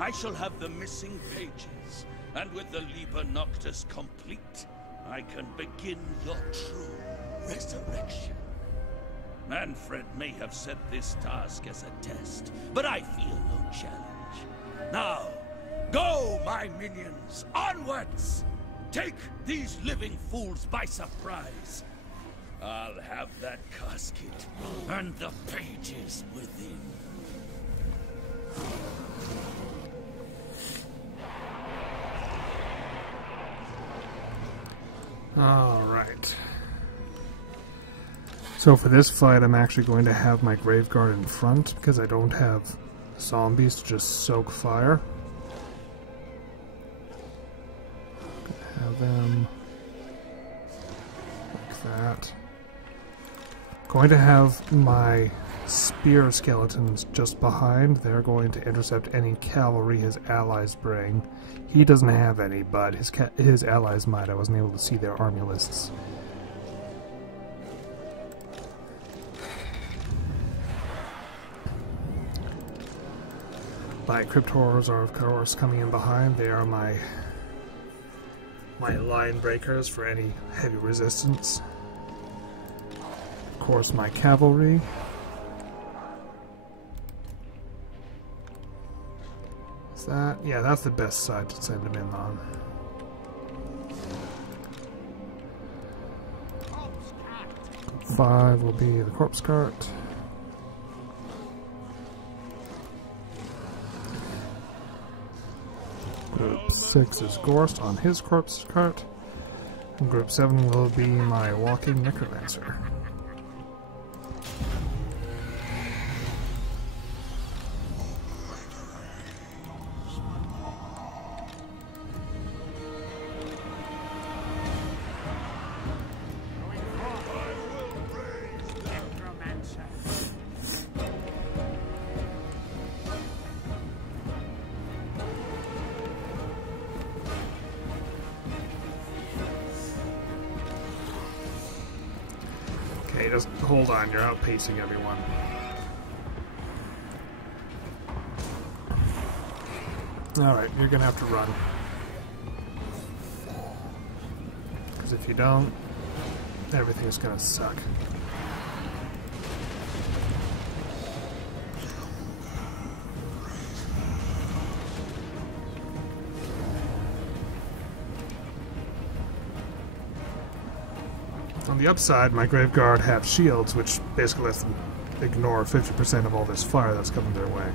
I shall have the missing pages, and with the Liber Noctis complete, I can begin your true resurrection. Manfred may have set this task as a test, but I feel no challenge. Now, go, my minions, onwards! Take these living fools by surprise. I'll have that casket and the pages within. Alright. So for this fight, I'm actually going to have my Grave Guard in front because I don't have zombies to just soak fire. Have them like that. Going to have my spear skeletons just behind. They're going to intercept any cavalry his allies bring. He doesn't have any, but his allies might. I wasn't able to see their army lists. My Crypt Horrors are of course coming in behind. They are my line breakers for any heavy resistance. Of course, my cavalry. Is that? Yeah, that's the best side to send them in on. Group 5 will be the corpse cart. Group 6 is Gorst on his corpse cart. And Group 7 will be my walking necromancer. Okay, just hold on, you're outpacing everyone. Alright, you're gonna have to run. Because if you don't, everything's gonna suck. On the upside, my Grave Guard have shields, which basically lets them ignore 50% of all this fire that's coming their way.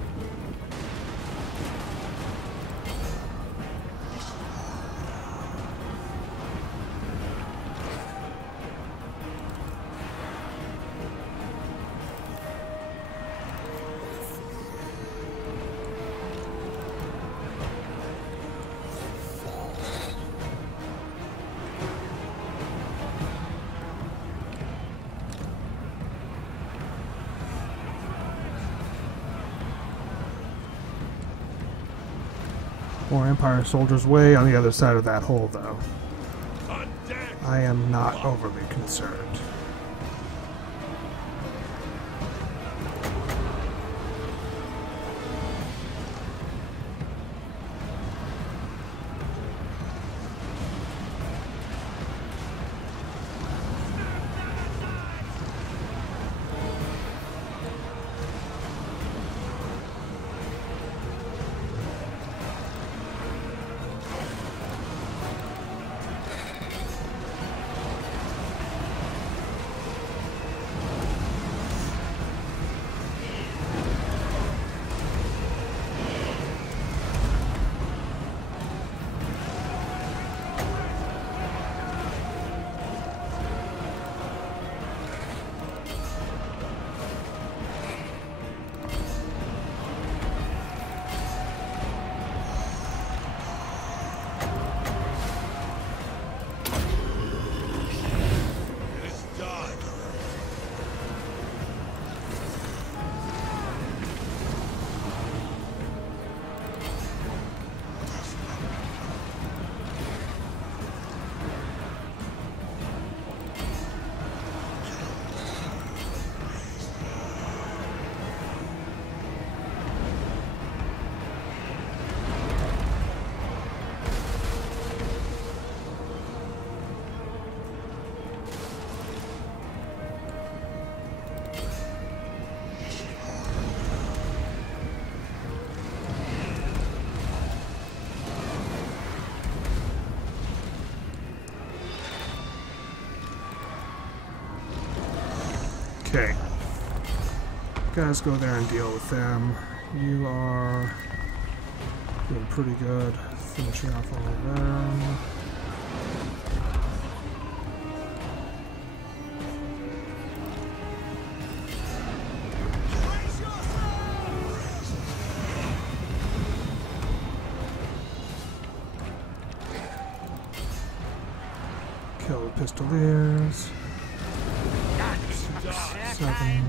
More Empire soldiers way on the other side of that hole, though. I am not overly concerned. Okay. Guys, go there and deal with them. You are doing pretty good. Finishing off all of them. Kill the pistoliers. 7.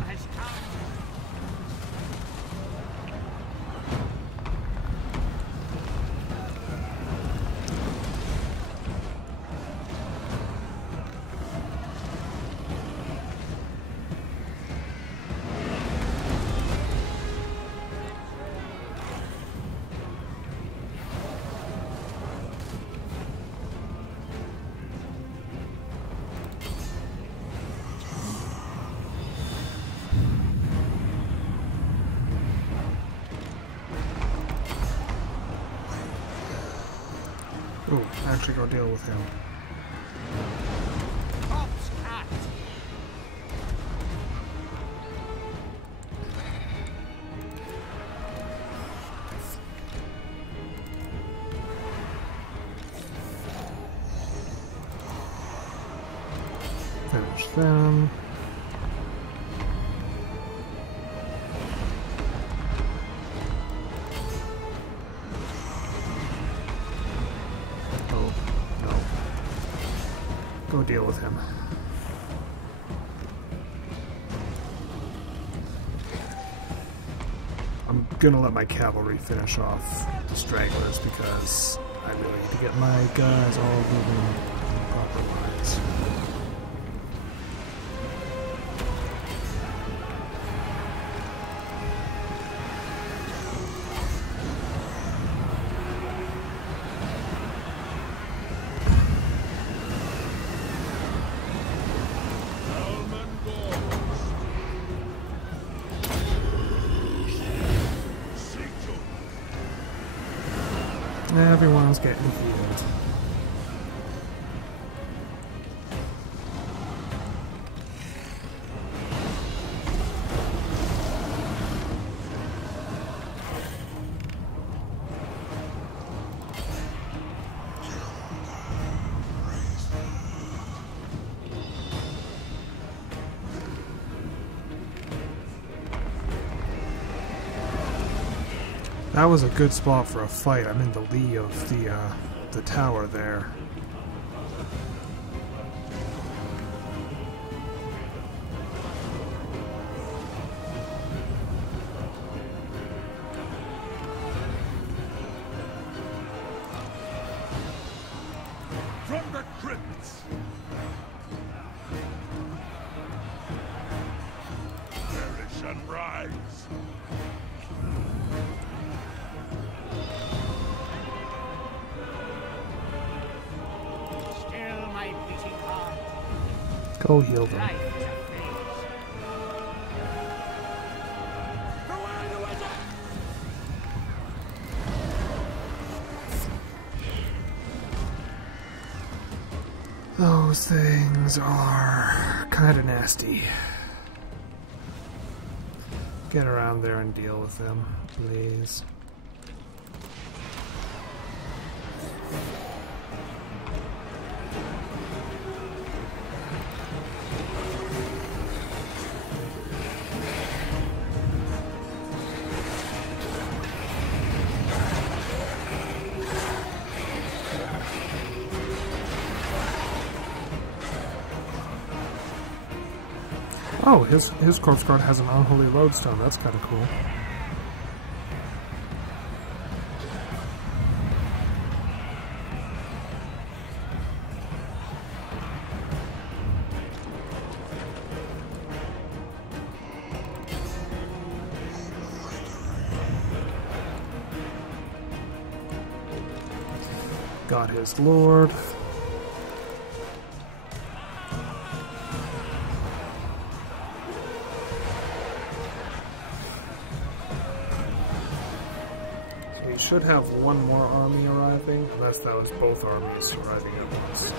Oh, actually go deal with him. Finish them. Go deal with him. I'm gonna let my cavalry finish off the stragglers because I really need to get my guys all moving in proper lines. Everyone's getting healed. That was a good spot for a fight. I'm in the lee of the tower there. From the crypts! Perish and rise! Go heal them. Those things are kind of nasty. Get around there and deal with them, please. Oh, his corpse guard has an unholy lodestone. That's kind of cool. Got his lord. Should have one more army arriving, unless that was both armies arriving at once.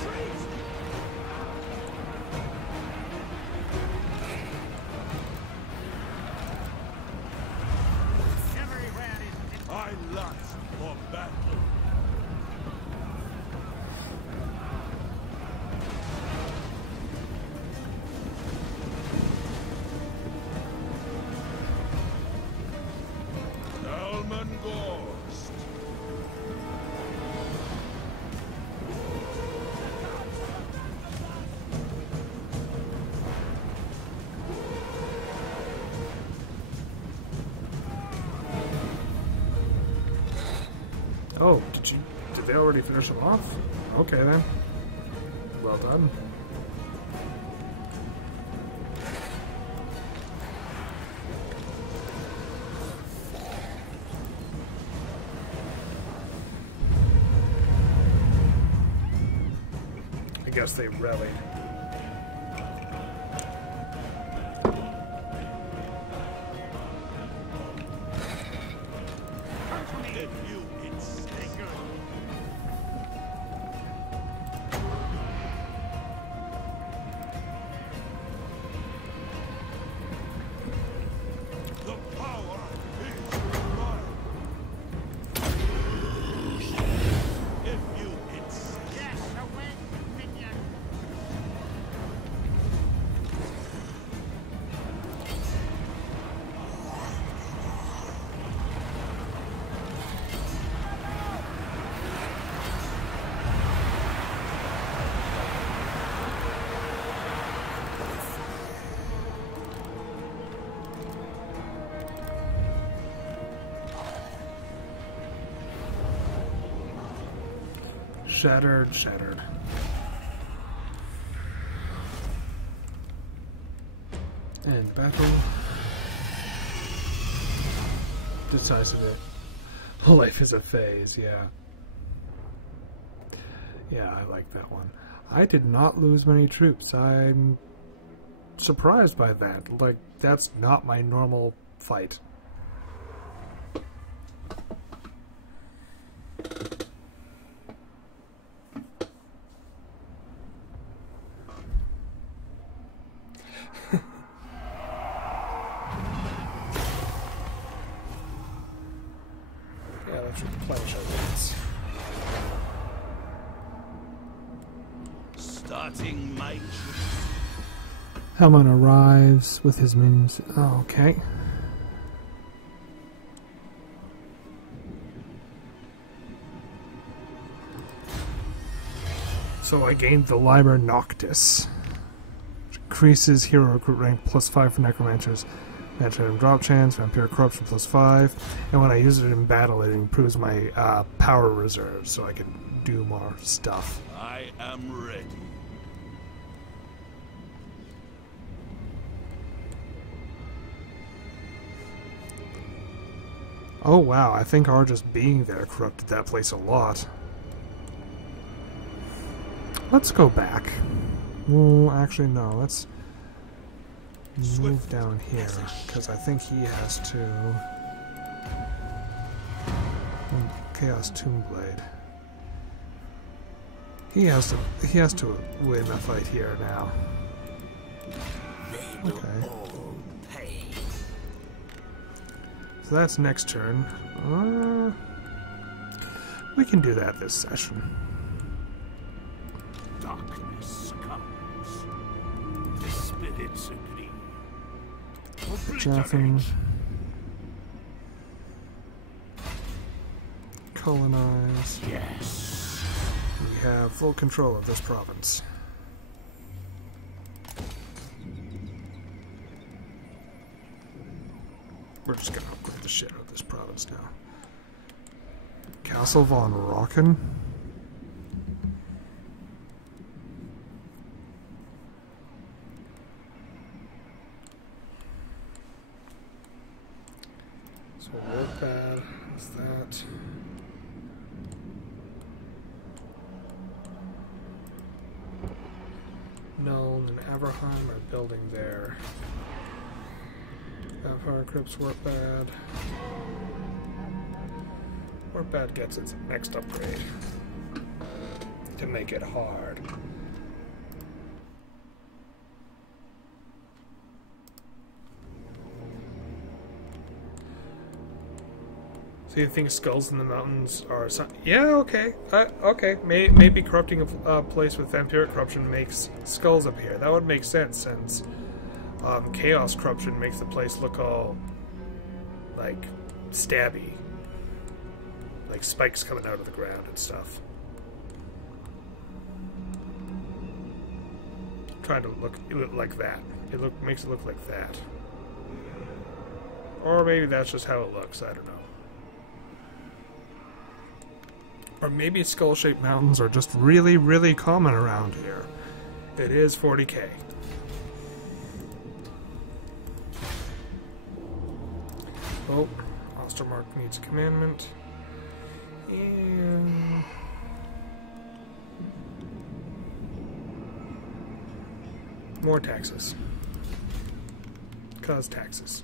Oh, did they already finish them off? Okay then. Well done. I guess they rallied. If you insist. The power is mine. If you insist. Yes, away, minion. Shattered, shattered. And battle. Decisive it. Life is a phase, yeah. Yeah, I like that one. I did not lose many troops. I'm surprised by that. Like, that's not my normal fight. Yeah, let's replenish our units. Starting my journey. Hammond arrives with his minions. Oh, okay. So I gained the Liber Noctis, which increases hero recruit rank +5 for necromancers, magic drop chance, vampire corruption +5, and when I use it in battle, it improves my power reserve, so I can do more stuff. I am ready. Oh wow, I think our just being there corrupted that place a lot. Let's go back. Well, actually no, let's move down here, because I think he has to... Chaos Tombblade. He has to win a fight here now. They will Okay. all pay. So that's next turn. We can do that this session. Darkness comes. The spirits agree. Jaffin. Obliterate. Colonize. Yes. We have full control of this province. We're just gonna upgrade the shit out of this province now. Castle von Rocken. So work bad is that. Nuln and Averheim are building there. Vampire Crypts work bad. Work bad gets its next upgrade to make it hard. So you think skulls in the mountains are yeah, okay. Okay. Maybe corrupting a place with vampiric corruption makes skulls appear. That would make sense, since chaos corruption makes the place look all like stabby, like spikes coming out of the ground and stuff. Trying to look like that. Makes it look like that. Or maybe that's just how it looks. I don't know. Or maybe skull-shaped mountains are just really, really common around here. It is 40k. Oh, Ostermark needs a commandment. And... more taxes. 'Cause taxes.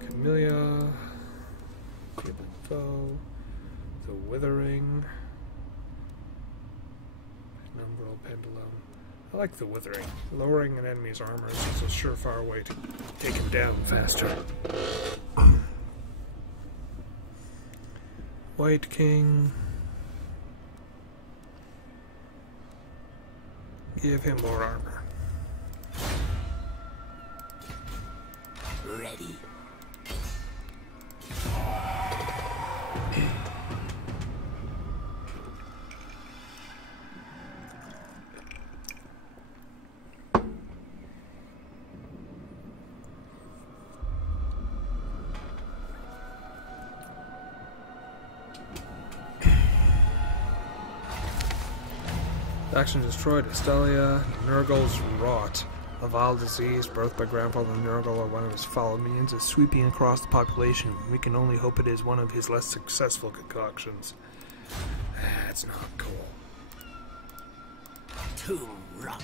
Camellia, Crippled Foe, the Withering, Penumbral Pendulum. I like the Withering. Lowering an enemy's armor is just a surefire way to take him down faster. White King. Give him more armor. Ready. Faction destroyed Estelia, Nurgle's Rot. A vile disease, birthed by Grandfather Nurgle or one of his foul minions, is sweeping across the population. We can only hope it is one of his less successful concoctions. That's not cool. Tomb rot.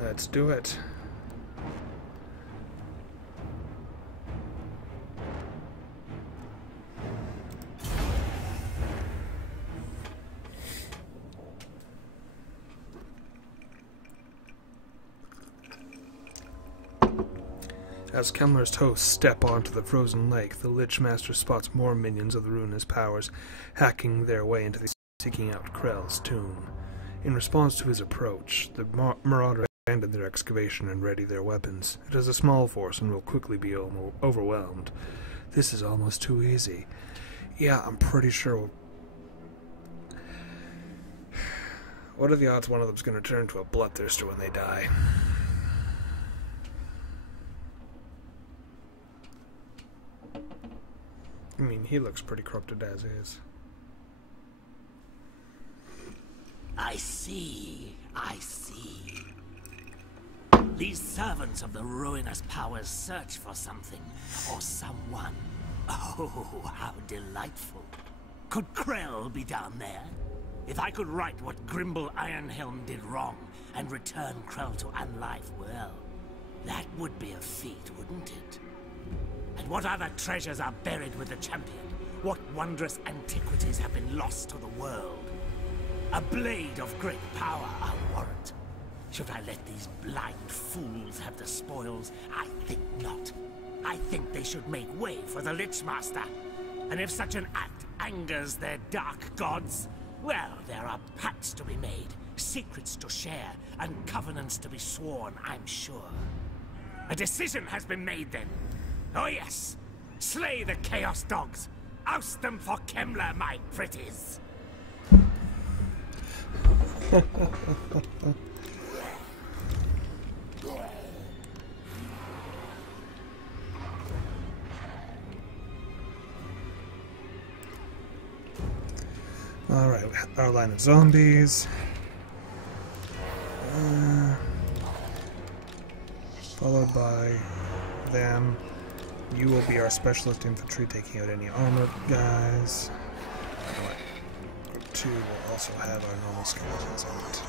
Let's do it. As Kemmler's hosts step onto the frozen lake, the Lich Master spots more minions of the ruinous powers, hacking their way into the seeking out Krell's tomb. In response to his approach, the Marauders abandon their excavation and ready their weapons. It is a small force and will quickly be overwhelmed. This is almost too easy. Yeah, I'm pretty sure... What are the odds one of them's going to turn into a bloodthirster when they die? I mean, he looks pretty corrupted as is. I see. I see. These servants of the ruinous powers search for something or someone. Oh, how delightful. Could Krell be down there? If I could write what Grimble Ironhelm did wrong and return Krell to unlife, well, that would be a feat, wouldn't it? And what other treasures are buried with the champion? What wondrous antiquities have been lost to the world? A blade of great power, I'll warrant. Should I let these blind fools have the spoils? I think not. I think they should make way for the Lich Master. And if such an act angers their dark gods, well, there are pacts to be made, secrets to share, and covenants to be sworn, I'm sure. A decision has been made then. Oh yes! Slay the Chaos Dogs! Oust them for Kemmler, my pretties! Alright, our line of zombies. Followed by them. You will be our specialist infantry, taking out any armored guys. Group 2 will also have our normal skeletons on it.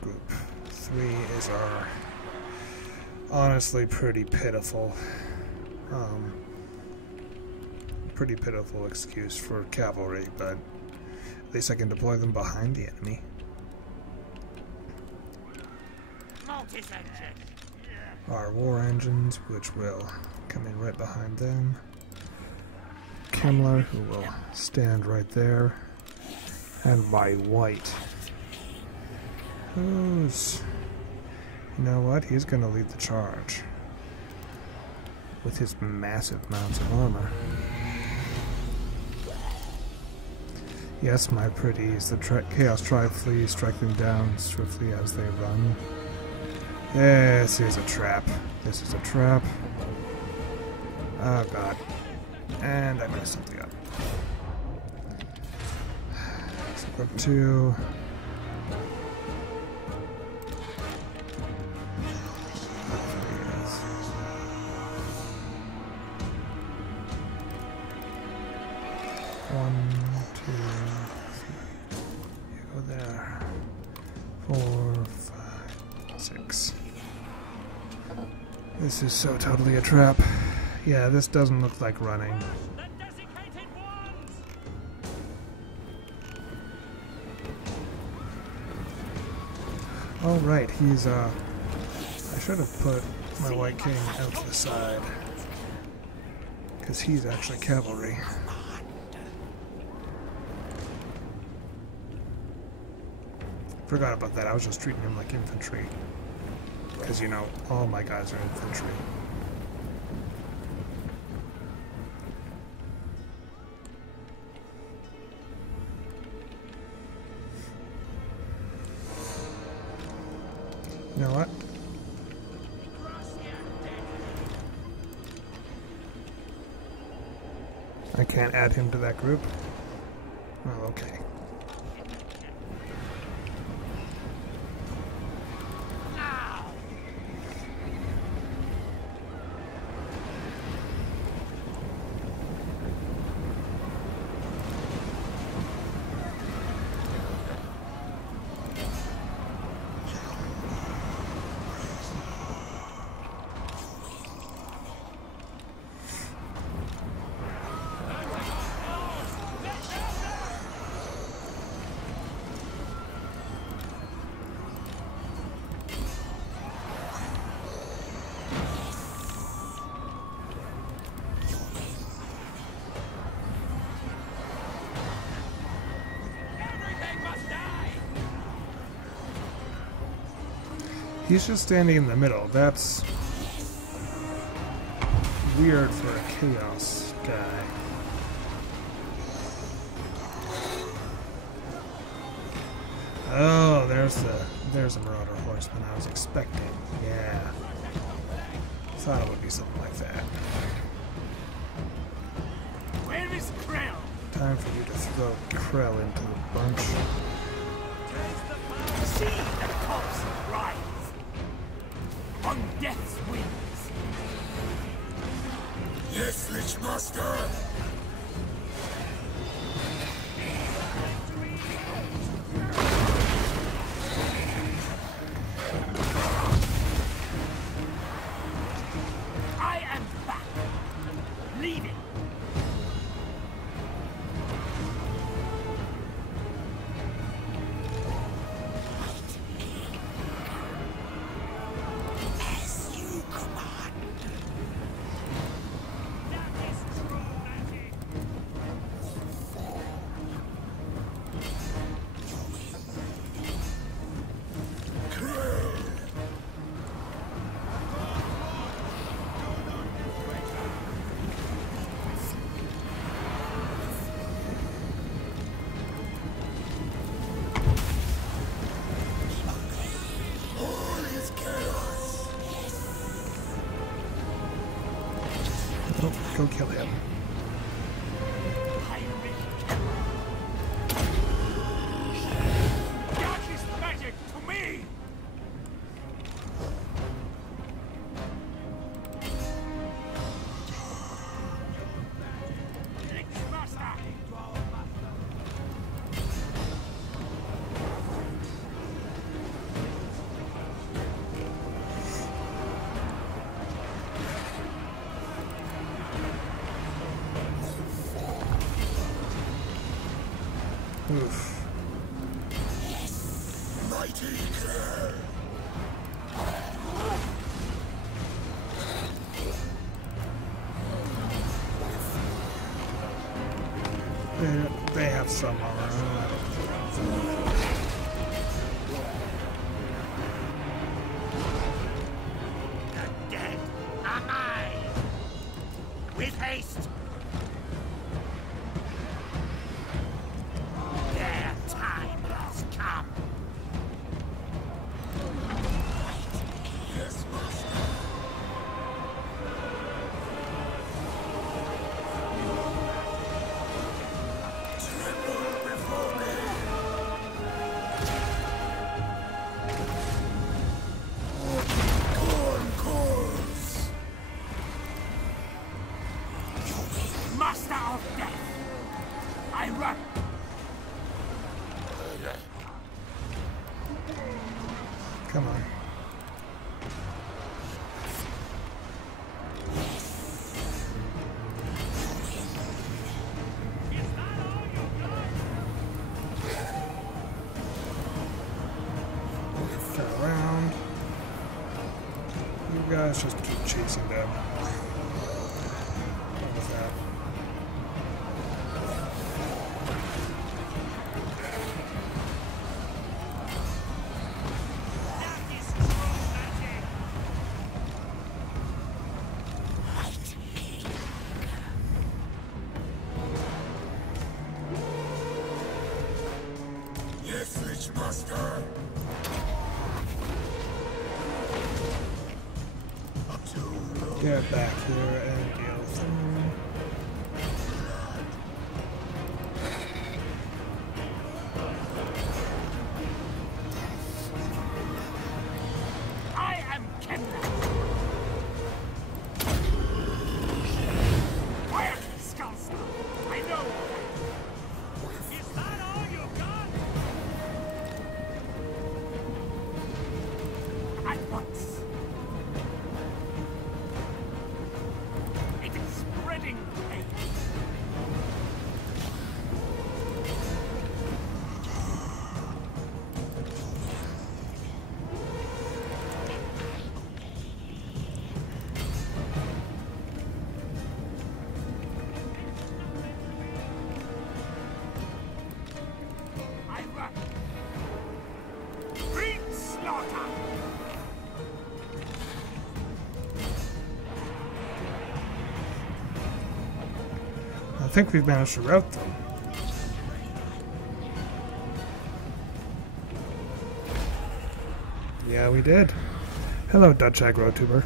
Group 3 is our honestly pretty pitiful excuse for cavalry, but at least I can deploy them behind the enemy. Our war engines, which will come in right behind them. Kemmler, who will stand right there. And my white. Who's... You know what? He's gonna lead the charge. With his massive amounts of armor. Yes, my pretties. The Chaos Tribe flee, strike them down swiftly as they run. This is a trap. This is a trap. Oh god. And I messed something up. So go to... One, two, three. You go there. 4, 5, 6. This is so totally a trap. Yeah, this doesn't look like running. Oh right, he's I should have put my White King out to the side. Because he's actually cavalry. Forgot about that, I was just treating him like infantry. Because, you know, all my guys are infantry. You know what? I can't add him to that group? Oh, okay. He's just standing in the middle. That's weird for a chaos guy. Oh, there's a Marauder Horseman I was expecting. Yeah. Thought it would be something like that. Where is Krell? Time for you to throw Krell into the bunch. See the corpse rise on death's wings. Yes, Lich Master! I am back. Leaving. Go kill him. Magic to me. Oof. Mighty Krell! They have some armor. The dead are mine! With haste! Their time has come! Yes, master. Tremble before me! Concourse! Master of death! I run! Come on. Turn around. You guys just keep chasing them. What was that? Yes, Lich Master! Get back here and deal through. I am Kemna! Quietly, Skullstar! I know! Is that all you got? At once! It is spreading pain! I run! Breed slaughter! I think we've managed to rout them. Yeah, we did. Hello, Dutch AgroTuber.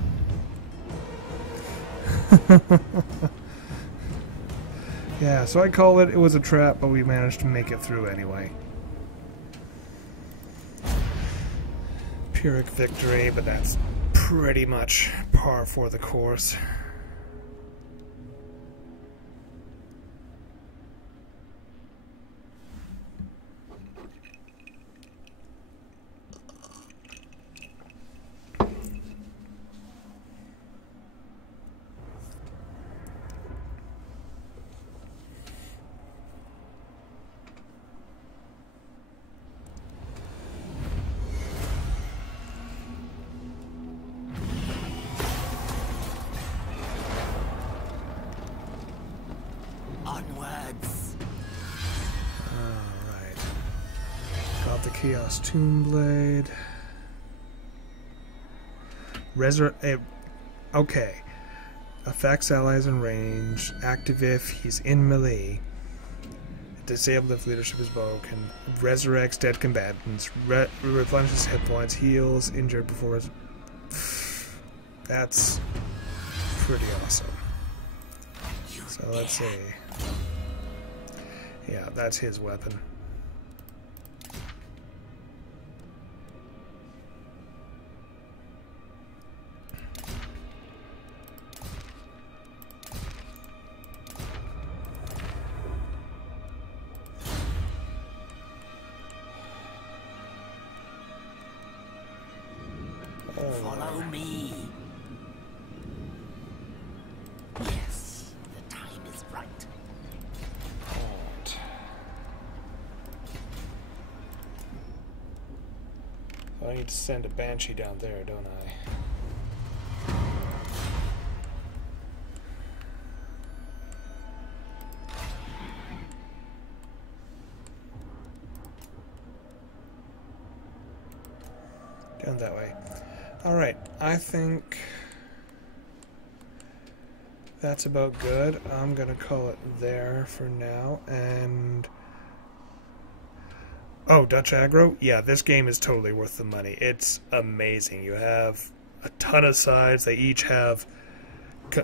Yeah, so I call it was a trap, but we managed to make it through anyway. Pyrrhic victory, but that's pretty much par for the course. Onwards! Alright. Got the Chaos Tombblade. Okay. Affects allies in range. Active if he's in melee. Disabled if leadership is broken. Resurrects dead combatants. Replenishes hit points. Heals injured before. That's pretty awesome. So let's see. Yeah, that's his weapon. Follow me. Yes, the time is right. I need to send a Banshee down there, don't I? And that way. Alright, I think that's about good. I'm gonna call it there for now, and... Oh, Dutch Aggro? Yeah, this game is totally worth the money. It's amazing. You have a ton of sides. They each have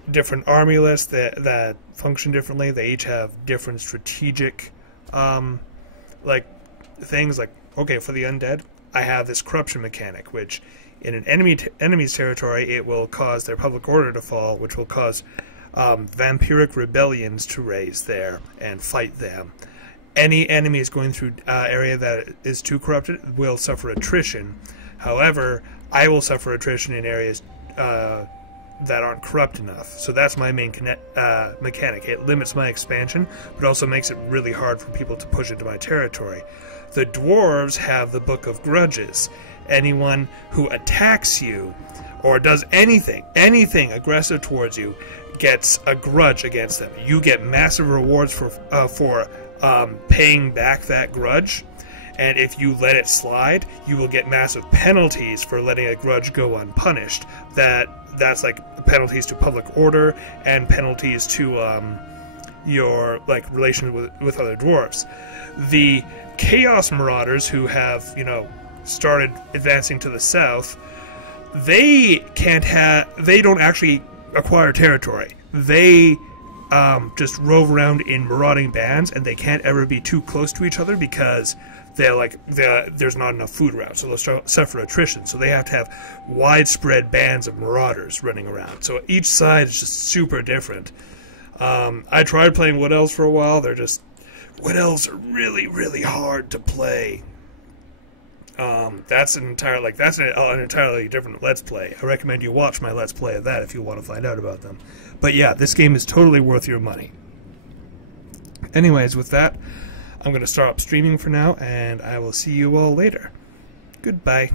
different army lists that function differently. They each have different strategic like things. Like, okay, for the undead, I have this corruption mechanic, which in an enemy's territory, it will cause their public order to fall, which will cause vampiric rebellions to raise there and fight them. Any enemies going through area that is too corrupted will suffer attrition. However, I will suffer attrition in areas that aren't corrupt enough. So that's my main mechanic. It limits my expansion, but also makes it really hard for people to push into my territory. The dwarves have the Book of Grudges. Anyone who attacks you or does anything aggressive towards you gets a grudge against them. You get massive rewards for paying back that grudge, and if you let it slide, you will get massive penalties for letting a grudge go unpunished. That's like penalties to public order and penalties to your like relation with other dwarves. The Chaos Marauders, who have started advancing to the south, they don't actually acquire territory. They just rove around in marauding bands, and they can't ever be too close to each other because there's not enough food around, so they'll suffer attrition. So they have to have widespread bands of marauders running around. So each side is just super different. I tried playing Wood Elves for a while. Wood Elves are really, really hard to play. That's an entirely different Let's Play. I recommend you watch my Let's Play of that if you want to find out about them. But yeah, this game is totally worth your money. Anyways, with that, I'm going to stop streaming for now, and I will see you all later. Goodbye.